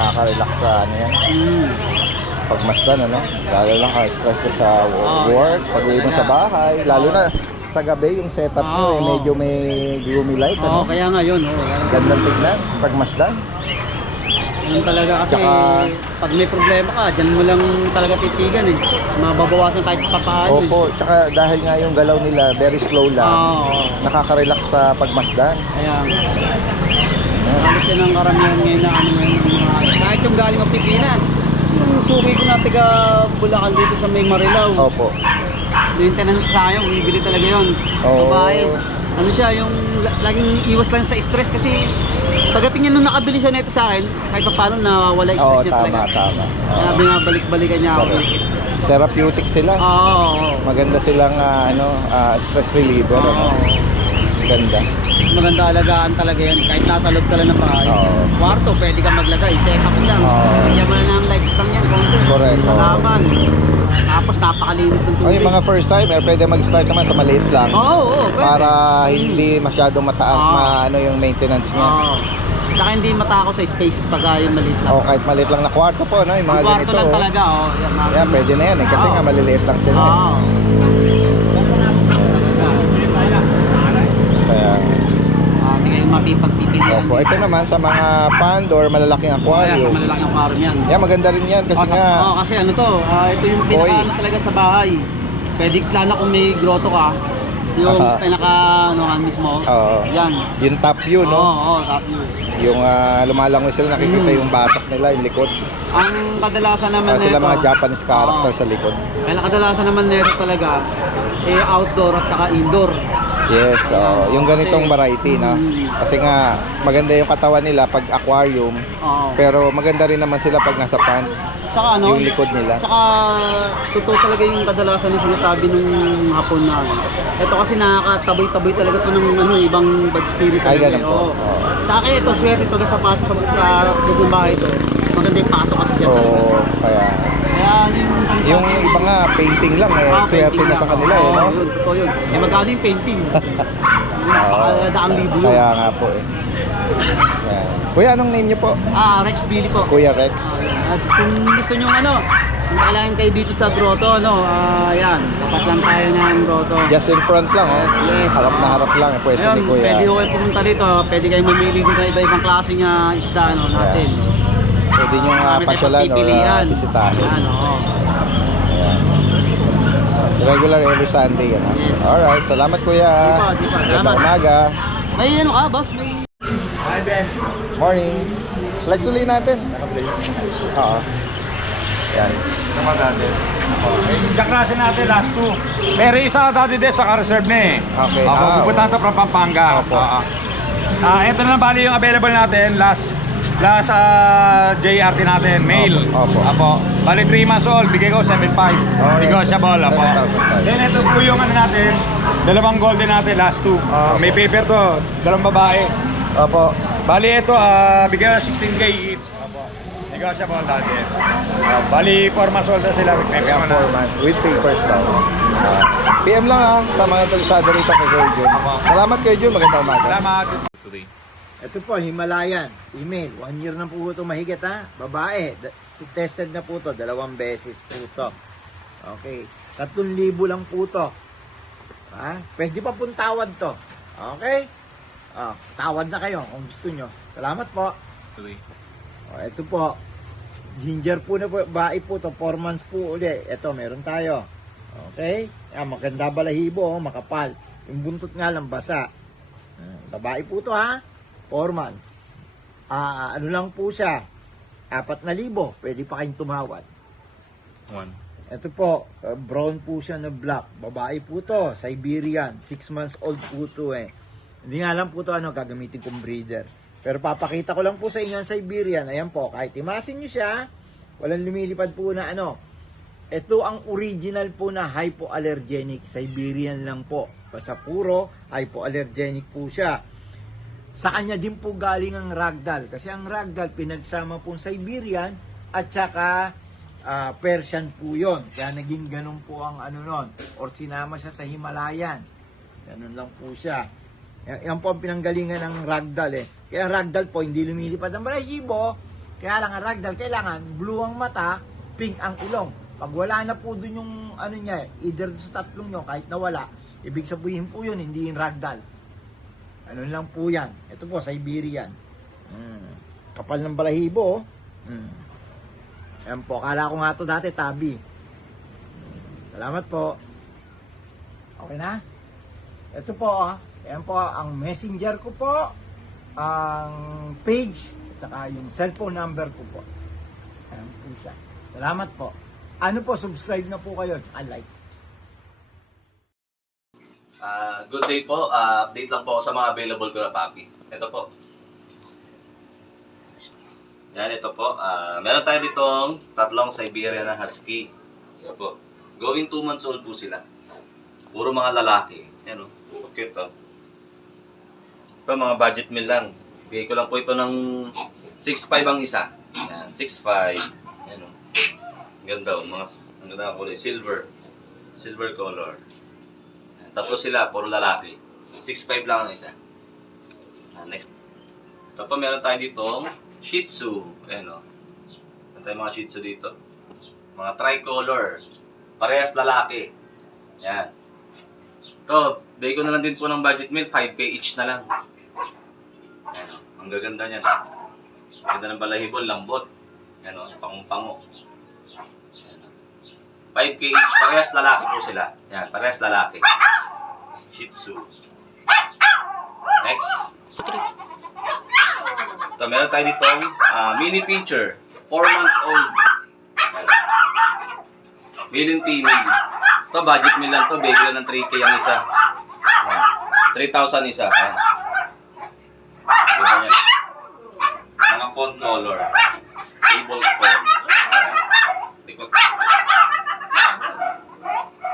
Nakaka-relax sa yan. Pagmasdan, lalo lang stress ka sa work, pag-uwi mo sa bahay, lalo na sa gabi yung setup nyo medyo may gloomy light, Kaya nga yun. Gandang tignan, pagmasdan. Yun talaga kasi pag may problema ka, dyan mo lang talaga titigan mababawasan kahit papaano. Opo, tsaka dahil nga yung galaw nila very slow lang, nakaka-relax sa pagmasdan. Kaya Halos yan ang karamihan ngayon na ano ngayon ng mga, kahit yung galing opisina. Yung suki ko na taga Bulacan dito sa may Marilao. Opo. Maintenance sayang, bibili talaga yun. Oo. Babae. Ano siya, yung laging iwas lang sa stress kasi pagdating niya nung nakabili siya nito sa akin, kahit pa paano nawawala yung Oo, stress niya talaga. tama. Kaya binabalik-balikan niya ako. Therapeutic sila. Oo. Maganda silang stress reliever. Ano? Ganda. Maganda alagaan talaga yan. Kahit nasa loob ka lang ng bahay. Oo. Kwarto, pwede kang maglagay. Set up lang. Oo. Lagyan mo na ng lights lang yan. Correct, oo. Malaman. Tapos napakalinis ng O tubig. yung mga first timer, pwede mag-start naman sa maliit lang. Oo, pwede. Para hindi masyadong mataas Oo. yung maintenance niya. Oo. Saka hindi matako sa space pag yung maliit lang. O kahit maliit lang na kwarto po, no? Yung mga Ang kwarto ganito. lang oh. talaga. Oh. Yan, mga Yan, pwede na yan eh. Kasi Oo. nga maliliit lang sila eh. Oo. Kaya, Hindi kayo mapipagpipilian. opo. Ito naman sa mga pond or malalaking Kaya sa aquarium. malalaking aquarium yan. Yan, maganda rin yan kasi nga, Kasi ano to, ito yung pinaka ano talaga sa bahay. Pwede lalo kung may grotto ka, yung Aha. pinaka ano nga mismo. Oo. Yan. yung top view, no? Oo, top view. Yung lumalangoy sila, nakikita yung batok nila, yung likod. Ang kadalasan naman Sila nito, mga Japanese character Oo. sa likod. Kaya kadalasan naman nito talaga, outdoor at saka indoor. Yes, yung ganitong Kasi- variety, no? Kasi nga, maganda yung katawan nila pag aquarium, Oo. pero maganda rin naman sila pag nasa pond, Tsaka ano, yung likod nila. tsaka totoo talaga yung kadalasan ng sinasabi nung hapon na ano. Ito kasi nakakataboy-taboy talaga to ng ano, ibang bad spirit Ay, talaga. ganun po. Oo. Oo. Tsaka kaya ito, swerte talaga sa pasok sa loob ng bahay ito. Maganda yung pasok kasi dyan talaga. Oo, kaya Kaya yung sinasabi. yung iba nga painting lang eh, swerte painting na sa lang. kanila eh, Oo, no? yun, totoo yun. Eh magkano yung painting? Daang libo yun. Kaya nga po eh. Kaya. Kuya, anong name niyo po? Rex Billy po. Kuya Rex. Kung gusto nyo kung kailangan kayo dito sa grotto, ayan, dapat lang tayo ng grotto. Just in front lang, oh. Yes. Harap na harap lang yung pwesto Ayun, ni Kuya. pwede ko kayo pumunta dito, pwede kayo mamili dito ng iba-ibang klaseng isda natin. Pwede nyo Marami tayong pasyalan or pagpipilian. bisitahin. Ayan, oo. Ayan. Regular every Sunday, yan. Yes. Alright, salamat Kuya. Di pa, Magandang salamat. umaga. May ano ka, boss? May... Morning. Flex ulit natin. Oo. Yan. Naman natin. Jack natin last 2. Pero isa dati din sa reserve na eh. Okay. Ako pupunta ito from Pampanga. Opo. Ito na bali yung available natin last JRT natin, male. Opo. Apo. Bali 3 months old, bigay ko 7.5. Negotiable, apo. 7,500. Then ito po yung ano natin, dalawang golden natin, last 2. May paper to, dalawang babae. Opo. Bali ito, bigay ko 16K each. Apo. Negotiable natin. Bali 4 months old na sila. May Kaya paper 4 months with papers daw. PM lang ha sa mga interesado rito kay Kuya Jun. Salamat Kuya Jun, magandang umaga. Salamat. Ito po, Himalayan. Email. 1 year na po ito mahigit ha. Babae. Tested na po ito. 2 beses po ito. Okay. 3,000 lang po ito. Ha? Pwede pa pong tawad to. Okay? Tawad na kayo kung gusto nyo. Salamat po. Ito po. Ginger po na po. Babae po ito. 4 months po uli. Ito, meron tayo. Okay? Maganda balahibo. Makapal. Yung buntot nga lang basa. Babae po ito ha. 4 months. Ano lang po siya? 4,000. Pwede pa kayong tumawad. Ito po, brown po siya na black. Babae po to, Siberian. 6 months old po to eh. Hindi nga lang po to gagamitin kong breeder. Pero papakita ko lang po sa inyo ang Siberian. Ayan po, kahit imasin nyo siya, walang lumilipad po na Ito ang original po na hypoallergenic. Siberian lang po. Basta puro hypoallergenic po siya. Sa kanya din po galing ang ragdoll. Kasi ang ragdoll, pinagsama po Siberian at saka Persian po yun. Kaya naging ganun po ang nun. Or sinama siya sa Himalayan. Ganun lang po siya. Yan po ang pinanggalingan ng ragdoll eh. Kaya ang ragdoll po, hindi lumilipad ang balahibo. Kaya lang ang ragdoll, kailangan blue ang mata, pink ang ilong. Pag wala na po dun yung niya, either sa tatlong nyo, kahit nawala, ibig sabihin po yun, hindi yung ragdoll. Ano lang po yan. Ito po, Siberian. Kapal ng balahibo. Ayan po, kala ko nga ito dati, tabi. Salamat po. Okay na? Ito po, ayan po, ang messenger ko po. ang page at saka yung cellphone number ko po. Ayan po siya. Salamat po. Ano po, subscribe na po kayo at like. Good day po. Update lang po ako sa mga available ko na puppy. Ito po. Yan, ito po. Meron tayo ditong tatlong Siberian na Husky. Ito po. Going 2 months old po sila. Puro mga lalaki. Yan o. Cute o. Ito mga budget meal lang. Bigay ko lang po ito ng 6'5" ang isa. Yan, 6'5". Yan o. Ganda o. Ang ganda ng kulay. Silver. Silver color. Tatlo sila, puro lalaki. 6'5" lang ang isa. Next. Ito pa meron tayo ditong Shih Tzu. Ayan o. Meron tayo mga Shih Tzu dito. Mga tricolor. Parehas lalaki. Yan. Ito, bigay ko na lang din po ng budget meal. 5K each na lang. Ayan o. Ang gaganda niyan. Ganda ng balahibon, lambot. Ayan o. Pango-pango. Ayan o. 5K each. Parehas lalaki po sila. Yan. Parehas lalaki. Shih Tzu. Next. Ito, meron tayo ditong mini pincher. 4 months old. Male and female. Ito, budget meal lang to. Bigay lang ng 3K ang isa. 3,000 isa. Mga font color. Table font.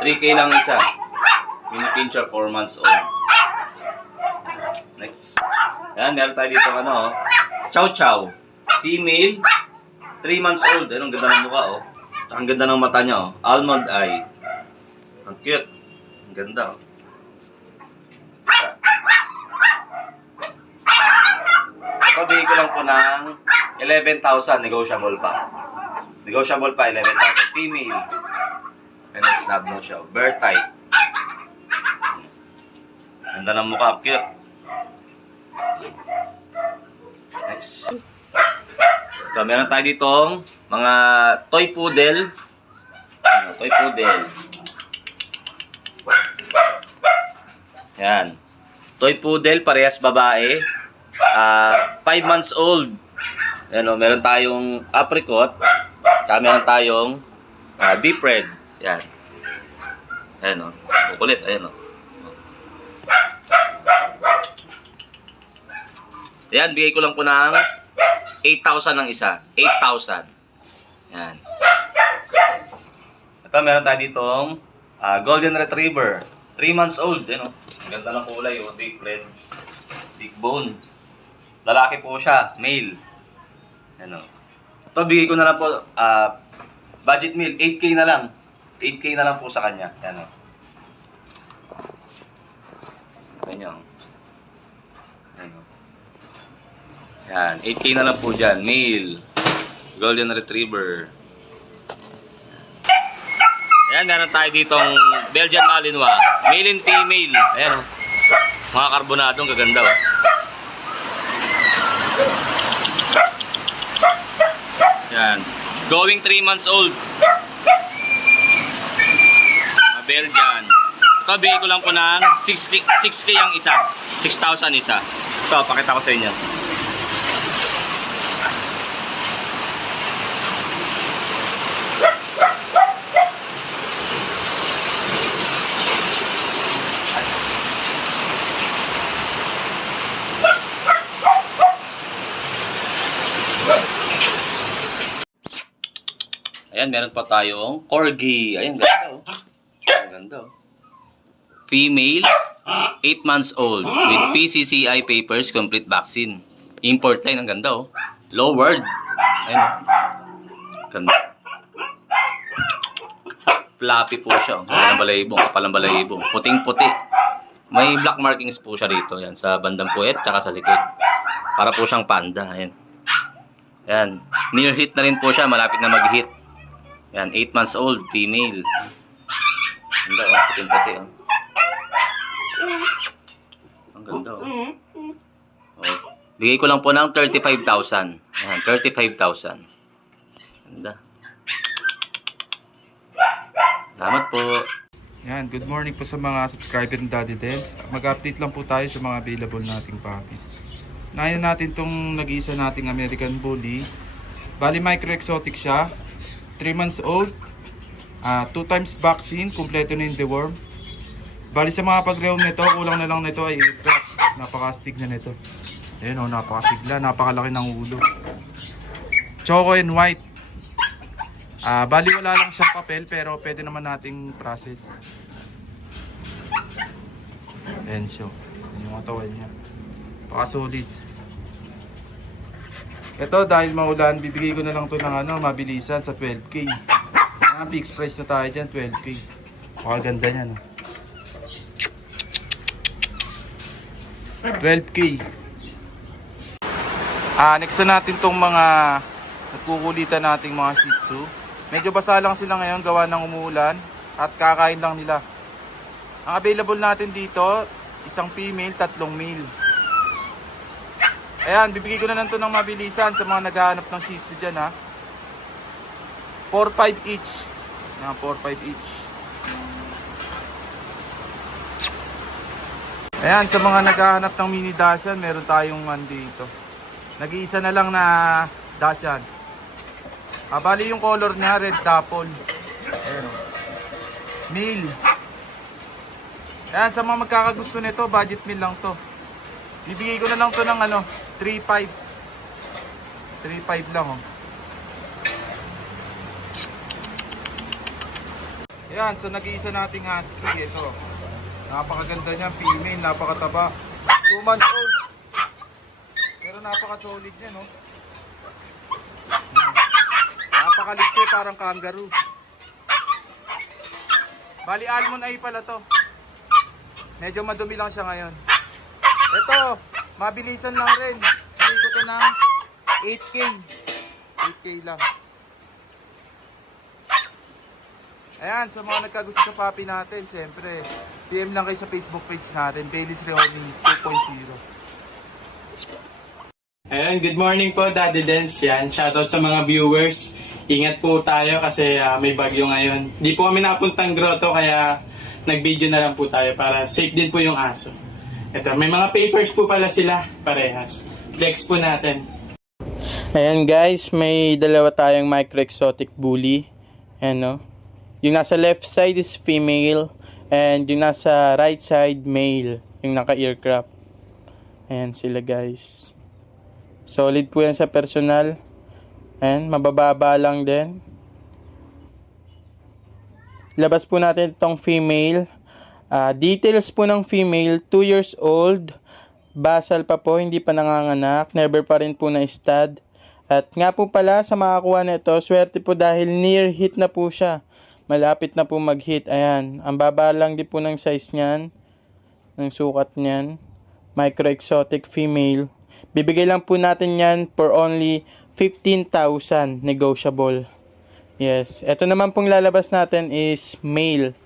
3K lang isa. Mini pincher, 4 months old. Next. Yan, meron tayo dito Chow Chow. Female. 3 months old. Ang ganda ng mukha oh. Ang ganda ng mata niya oh. Almond eye. Ang cute. Ang ganda oh. Ito, bigay ko lang po ng 11,000. Negotiable pa. Negotiable pa, 11,000. Female. And snub mo siya. Bear type. Ganda ng mukha. Cute. Next. Ito, meron tayo ditong mga toy poodle. Toy poodle. Yan. Toy poodle, parehas babae. 5 months old. Yan o, meron tayong apricot. Tsaka meron tayong deep red. Yan. Ayan o. Kukulit. Ayan o. Yan, bigay ko lang po ng 8,000 ang isa. 8,000. Yan. Ito, meron tayo ditong golden retriever. 3 months old. Yan o. Ang ganda ng kulay o. Deep red. Thick bone. Lalaki po siya. Male. Yan o. Ito, bigay ko na lang po. Budget meal. 8K na lang. 8K na lang po sa kanya. Yan o. Ganyan. Yan o. Yan, 8K na lang po dyan. Male. Golden Retriever. Ayan, meron tayo ditong Belgian Malinois. Male and female. Ayan o. Mga karbonadong gaganda o. Yan. Going 3 months old. Belgian. Ito, bigay ko lang po ng 6K ang isa. 6,000 isa. Ito, pakita ko sa inyo. Ayan, meron pa tayong Corgi. Ayan, ganda oh. Ang ganda oh. Female, 8 months old with PCCI papers, complete vaccine. Import line, ang ganda oh. Low word. Ayan oh. Ganda. Fluffy po siya oh. Kapal ng balahibo, kapal ng balahibo. Puting-puti. May black markings po siya dito. Ayan, sa bandang puwet, tsaka sa likod. Para po siyang panda. Ayan. Ayan. Near hit na rin po siya, malapit na mag-hit. Yan, 8 months old, female. Ganda oh, puting-puti oh. Ang ganda oh. Oh. Bigay ko lang po ng 35,000. Yan, 35,000. Ganda. Salamat po. Yan, good morning po sa mga subscriber ng Daddy Dens. Mag-update lang po tayo sa mga available nating puppies. Nahin natin tong nag-iisa nating American Bully. Bali micro exotic siya. 3 months old. 2 times vaccine, kumpleto na yung deworm. Bali sa mga pag-reom nito, kulang na lang nito ay i-trap. Napakastig na nito. Ayun o, napakasigla, napakalaki ng ulo. Choco and white. Bali wala lang siyang papel pero pwede naman nating process. Ayan siya. Yung katawan niya. Napaka-solid. Ito dahil maulan, bibigay ko na lang to ng mabilisan sa 12K. Fixed price na tayo dyan, 12K. Napakaganda niya, no? 12K. Next na natin tong mga nagkukulitan nating mga Shih Tzu. Medyo basa lang sila ngayon gawa ng umuulan at kakain lang nila. Ang available natin dito, isang female, 3 male. Ayan, bibigay ko na lang to ng mabilisan sa mga naghahanap ng Shih Tzu dyan, ha. 4-5 each. Ayan, 4-5 each. Ayan, sa mga naghahanap ng mini Dachshund, meron tayong dito. Nag-iisa na lang na Dachshund. Bali yung color niya, red dapple. Ayan. Male. Ayan, sa mga magkakagusto nito, budget meal lang to. Bibigay ko na lang to ng 3.5. 3.5 lang, oh. Ayan, so nag-iisa nating husky. Ito. Napakaganda niya, female, napakataba. 2 months old. Pero napaka-solid niya, no? Napakaliksi, parang kangaroo. Bali, almond eye pala to. Medyo madumi lang siya ngayon. Ito, mabilisan lang rin. Bigay ko to ng 8K. 8K lang. Ayan, sa mga nagkagusto sa puppy natin, syempre, PM lang kayo sa Facebook page natin, Bailey's Rehoning 2.0. Ayan, good morning po, Daddy Dance. Yan, shoutout sa mga viewers. Ingat po tayo kasi may bagyo ngayon. Di po kami nakapuntang grotto kaya nag-video na lang po tayo para safe din po yung aso. Ito, may mga papers po pala sila, parehas. Flex po natin. Ayan guys, may dalawa tayong micro exotic bully. Ayan, no? Yung nasa left side is female and yung nasa right side male, yung naka-earcraft. Ayan sila guys. Solid po yan sa personal. Ayan, mabababa lang din. Labas po natin itong female. Details po ng female, 2 years old. Basal pa po, hindi pa nanganganak. Never pa rin po na stud. At nga po pala sa makakuha nito, swerte po dahil near hit na po siya. Malapit na po mag-hit. Ayan. Ang baba lang din po ng size niyan. Ng sukat niyan. Micro exotic female. Bibigay lang po natin yan for only 15,000 negotiable. Yes. Ito naman pong lalabas natin is male.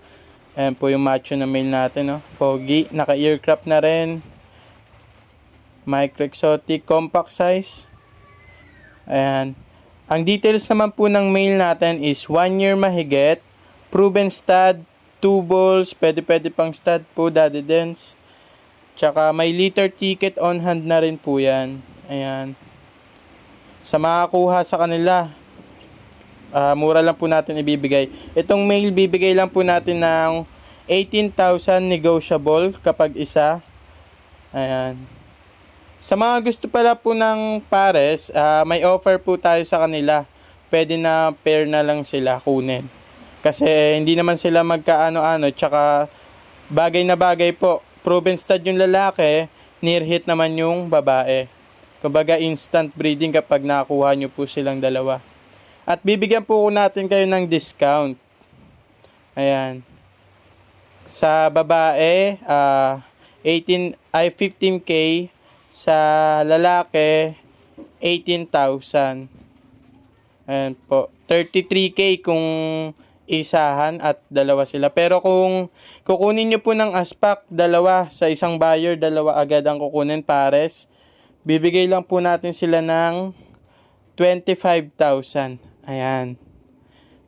Ayan po yung macho na male natin. No? Pogi. Naka-earcraft na rin. Micro exotic. Compact size. Ayan. Ang details naman po ng male natin is 1 year mahigit. Proven stud, 2 balls, pwede pang stud po, Daddy Dance. Tsaka may litter ticket on hand na rin po yan. Ayan. Sa makakuha sa kanila, mura lang po natin ibibigay. Itong male, bibigay lang po natin ng 18,000 negotiable kapag isa. Ayan. Sa mga gusto pala po ng pares, may offer po tayo sa kanila. Pwede na pair na lang sila kunin. Kasi hindi naman sila magkaano-ano, tsaka bagay na bagay po. Proven stud yung lalaki, near hit naman yung babae. Kumbaga instant breeding kapag nakuha nyo po silang dalawa. At bibigyan po natin kayo ng discount. Ayan. Sa babae, 15K. Sa lalaki, 18,000. Ayan po. 33K kung isahan at dalawa sila. Pero kung kukunin nyo po ng aspak, dalawa sa isang buyer, dalawa agad ang kukunin pares. Bibigay lang po natin sila ng 25,000. Ayan.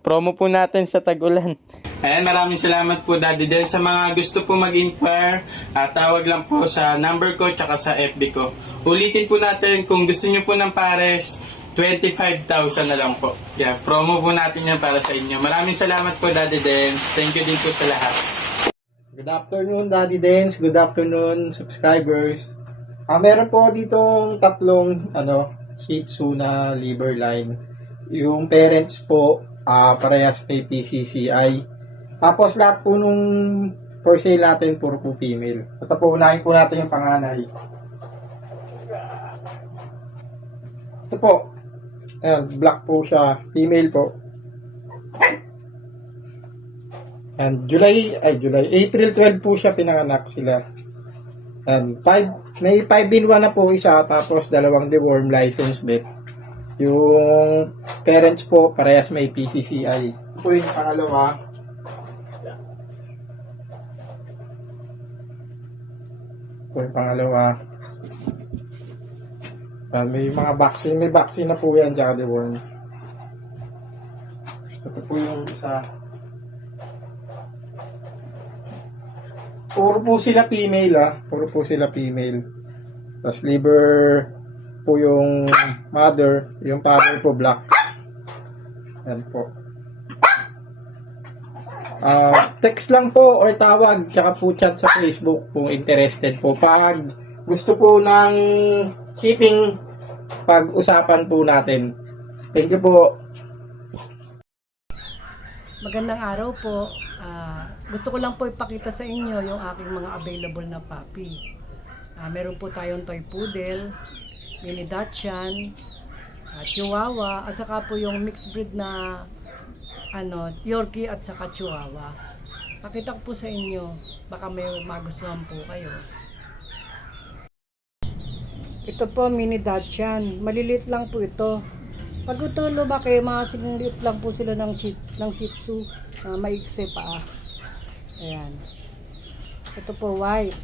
promo po natin sa tag-ulan. Ayan, maraming salamat po Daddy Del. Sa mga gusto po mag-inquire, tawag lang po sa number ko tsaka sa FB ko. Ulitin po natin, kung gusto nyo po ng pares, 25,000 na lang po. Yeah, promo po natin yan para sa inyo. Maraming salamat po Daddy Dens. Thank you din po sa lahat. Good afternoon, Daddy Dens. Good afternoon, subscribers. Meron po ditong tatlong Shih Tzu na liver line. Yung parents po, parehas may PCCI. Tapos lahat po nung for sale natin, puro po female. Ito po, unahin po natin yung panganay. Ito po, ayan, black po siya, female po. And April 12 po siya pinanganak sila. And may 5-in-1 na po isa, tapos 2 deworm license bet. Yung parents po, parehas may PCCI. Ito po yung pangalawa. Ito yung pangalawa. May mga vaccine. May vaccine na po yan, tsaka deworm. Ito po yung isa. Puro po sila female, Puro po sila female. Tapos liver po yung mother. Yung father po black. Yan po. Text lang po or tawag, tsaka po chat sa Facebook kung interested po. Pag gusto po ng shipping, pag-usapan po natin. Thank you po. Magandang araw po. Gusto ko lang po ipakita sa inyo yung aking mga available na puppy. Meron po tayong toy poodle, mini Dachshund, Chihuahua, at saka po yung mixed breed na Yorkie at saka Chihuahua. Pakita ko po sa inyo, baka may magustuhan po kayo. Ito po mini Dachshund, maliliit lang po ito. Pag ito lumaki, mga siniliit lang po sila ng Shih Tzu, maikse pa. Ayan. Ito po white.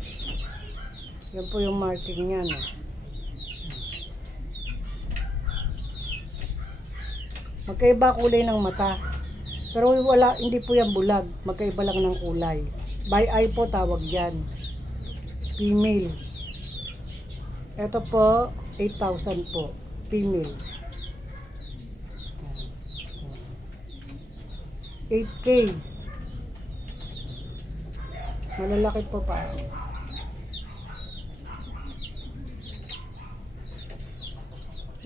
Yan po yung marking niya. Magkaiba kulay ng mata. Pero hindi po yan bulag. Magkaiba lang ng kulay. By eye po tawag yan. Female. Ito po, 8,000 po. Female. 8K. Malalaki po pa.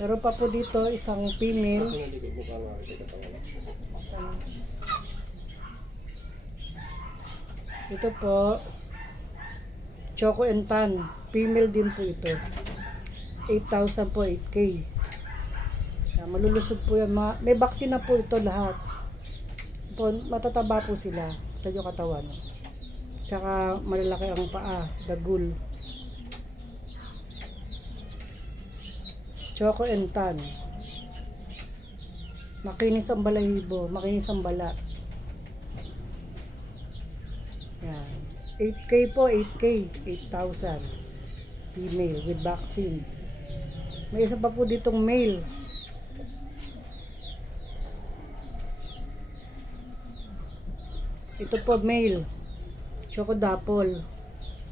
Meron pa po dito isang female. Ito po, Choco and Tan. Female din po ito. 8,000 po, 8K. Malulusog po yan. May vaccine na po ito lahat. Matataba po sila. Ito yung katawan. Saka malalaki ang paa, dagul. Choco and Tan. Makinis ang balahibo, makinis ang balat. Yan. 8K po, 8K, 8,000. Female with vaccine. May isa pa po ditong male. Ito po male. Choco Dapple.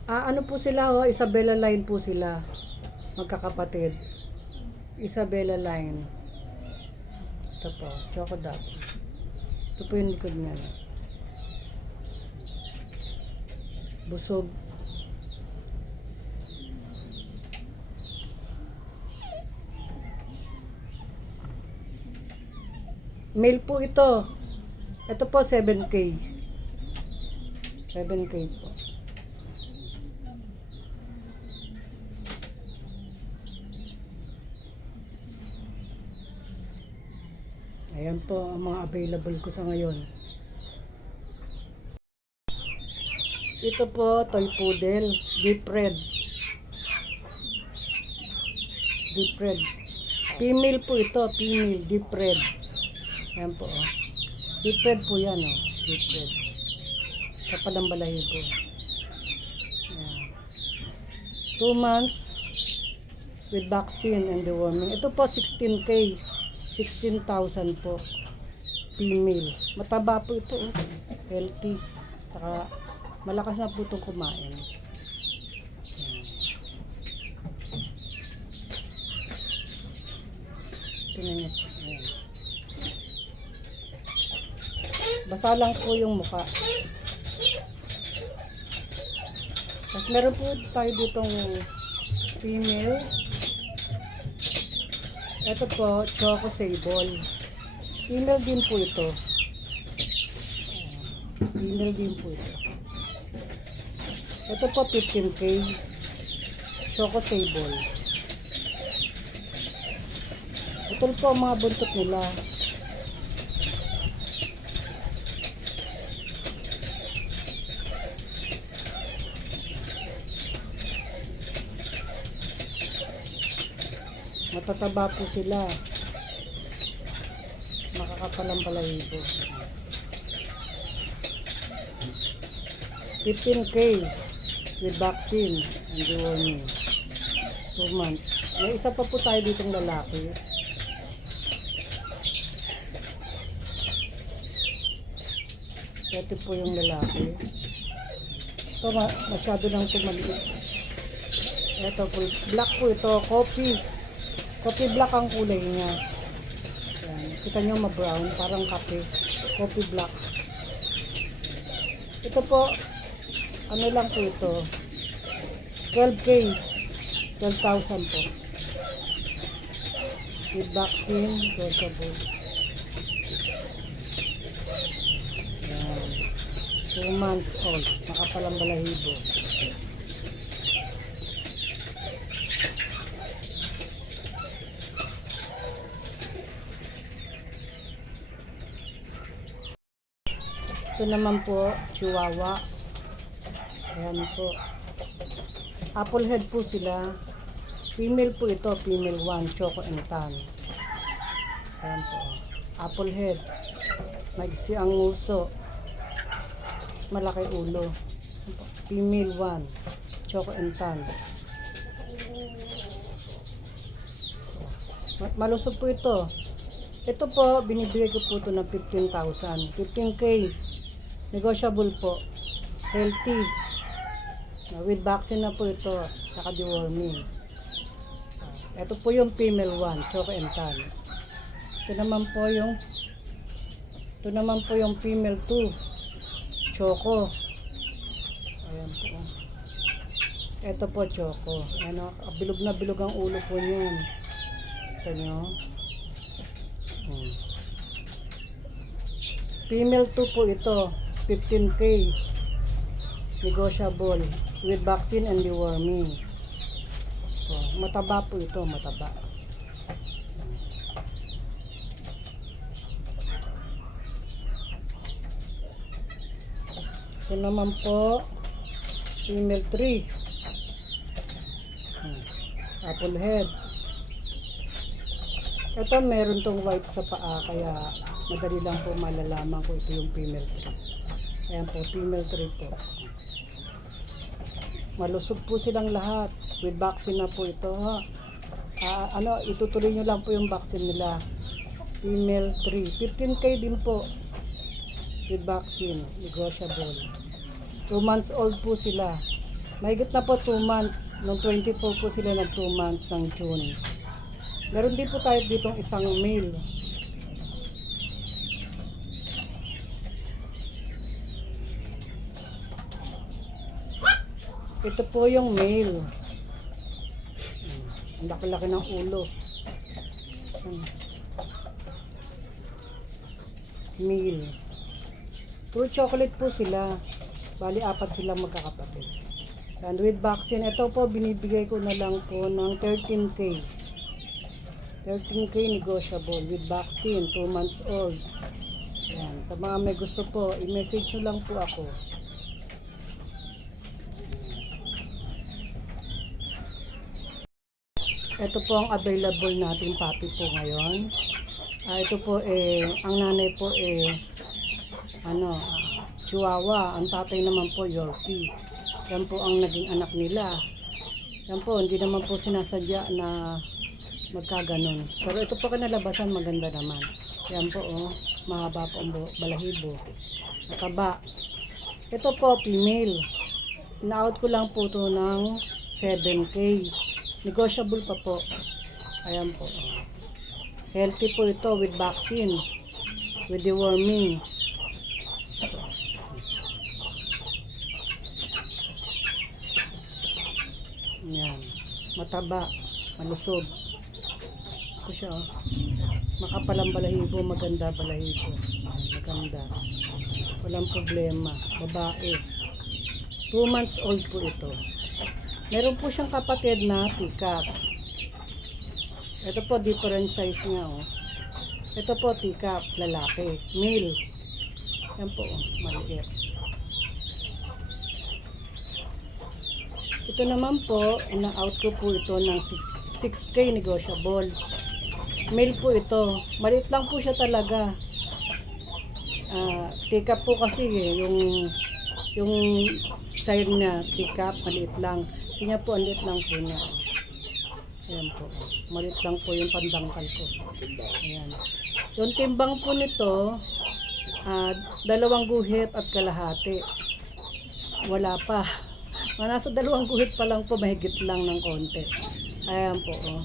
Ano po sila Isabella line po sila. Magkakapatid. Isabella line. Ito po, Choco Dapple. Ito po yung likod niya. Busog. Male po ito. Ito po 7K. 7K po. Ayan po ang mga available ko sa ngayon. Ito po, toy poodle, deep red. Deep red. Female po ito, female, deep red. Ayan po. Deep red po yan, deep red. Kapal ang balahibo. Ayan. 2 months with vaccine and deworming. Ito po 16K. 16,000 po. female. Mataba po ito, oh. Healthy. Saka malakas na po itong kumain. Tingnan niyo po. Ayan. Basa lang po yung mukha. Tapos meron po tayo ditong female. Ito po, Choco Sable. Female din po ito. Female din po ito. Ito po 15K. Choco Sable. Ito po ang mga buntot nila. Matataba po sila. Makakapalang balahibo. 15K with vaccine and deworming. 2 months. May isa pa po tayo ditong lalaki. Ito po yung lalaki. Ito masyado lang ito maliit. Ito po, black po ito, coffee. Coffee black ang kulay niya. Yan. Kita nyo ma-brown, parang kape. Coffee black. Ito po, ano lang po ito. 12K. 12,000 po. With vaccine, dosable. Yan. 2 months old. Nakapalang balahibo. Ito naman po, Chihuahua. Ayan po. Apple head po sila. Female po ito, female 1, Choco and Tan. Ayan po. Apple head. Maiksi ang uso. Malaki ulo. Female 1, Choco and Tan. Malusog po ito. Ito po, binibigay ko po ito ng 15,000. 15K. Negotiable po. Healthy. With vaccine na po ito. Saka deworming. Ito po yung female 1, Choco and Tan. Ito naman po yung female 2, Choco. Ayan po. Ito po Choco. Ano, bilog na bilog ang ulo po niyan. Ito nyo. Female 2 po ito. 15K. Negotiable. With vaccine and deworming. So, mataba po ito. Mataba. Ito naman po. Female 3. Apple head. Ito meron tong white sa paa. Kaya madali lang po malalaman ko ito yung female 3. Ayan po, female 3 po. Malusog po silang lahat. With vaccine na po ito. Itutuloy nyo lang po yung vaccine nila. Female 3. 15K din po. With vaccine. Negotiable. 2 months old po sila. Mahigit na po 2 months. Noong 24 po sila nag 2 months ng June. Meron din po tayo ditong isang male. Ito po yung male. Ang laki-laki ng ulo. Male. Puro chocolate po sila. Bali, 4 sila magkakapatid. And with vaccine, ito po binibigay ko na lang po ng 13K. 13K negotiable with vaccine, 2 months old. Yan. Sa mga may gusto po, i-message nyo lang po ako. Ito po ang available nating puppy po ngayon. Ito po ang nanay po Chihuahua. Ang tatay naman po Yorkie. Yan po ang naging anak nila. Yan po, hindi naman po sinasadya na magkaganon. Pero ito po kinalabasan maganda naman. Yan po mahaba po ang balahibo. Mataba. Ito po, female. Na-out ko lang po ito ng 7K. Negotiable pa po. Ayan po. Healthy po ito with vaccine. With deworming. Ayan. Mataba. Malusog. Ito siya, oh. Makapalang balahibo, maganda balahibo. Maganda. Walang problema. Babae. 2 months old po ito. Meron po siyang kapatid na teacup. Ito po, different size niya, oh. Ito po, teacup, lalaki. Male. Yan po, oh, maliit. Ito naman po, ina-out ko po ito ng 6K negotiable. Male po ito. Maliit lang po siya talaga. Teacup po kasi yung side niya, teacup, maliit lang. Tingnan po, ang liit lang po niya. Ayan po. Maliit lang po yung pandangkal ko. Ayan. Yung timbang po nito, 2 guhit at kalahati. Wala pa. Nasa 2 guhit pa lang po, mahigit lang ng konti. Ayan po, oh.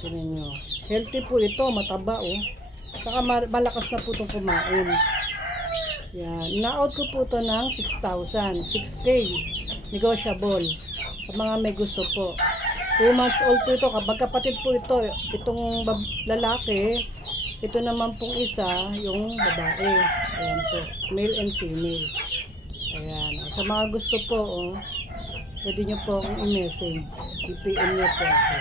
Tingnan nyo. Healthy po ito, mataba, oh. Saka malakas na po itong kumain. Yan. Na-out ko po ito ng 6,000. 6K. Negotiable. Sa mga may gusto po. 2 months old po ito. Kapag kapatid po ito, itong lalaki, ito naman pong isa, yung babae. Ayan po. Male and female. Ayan. Sa mga gusto po, oh, pwede nyo po akong i-message. I-PM nyo po ako.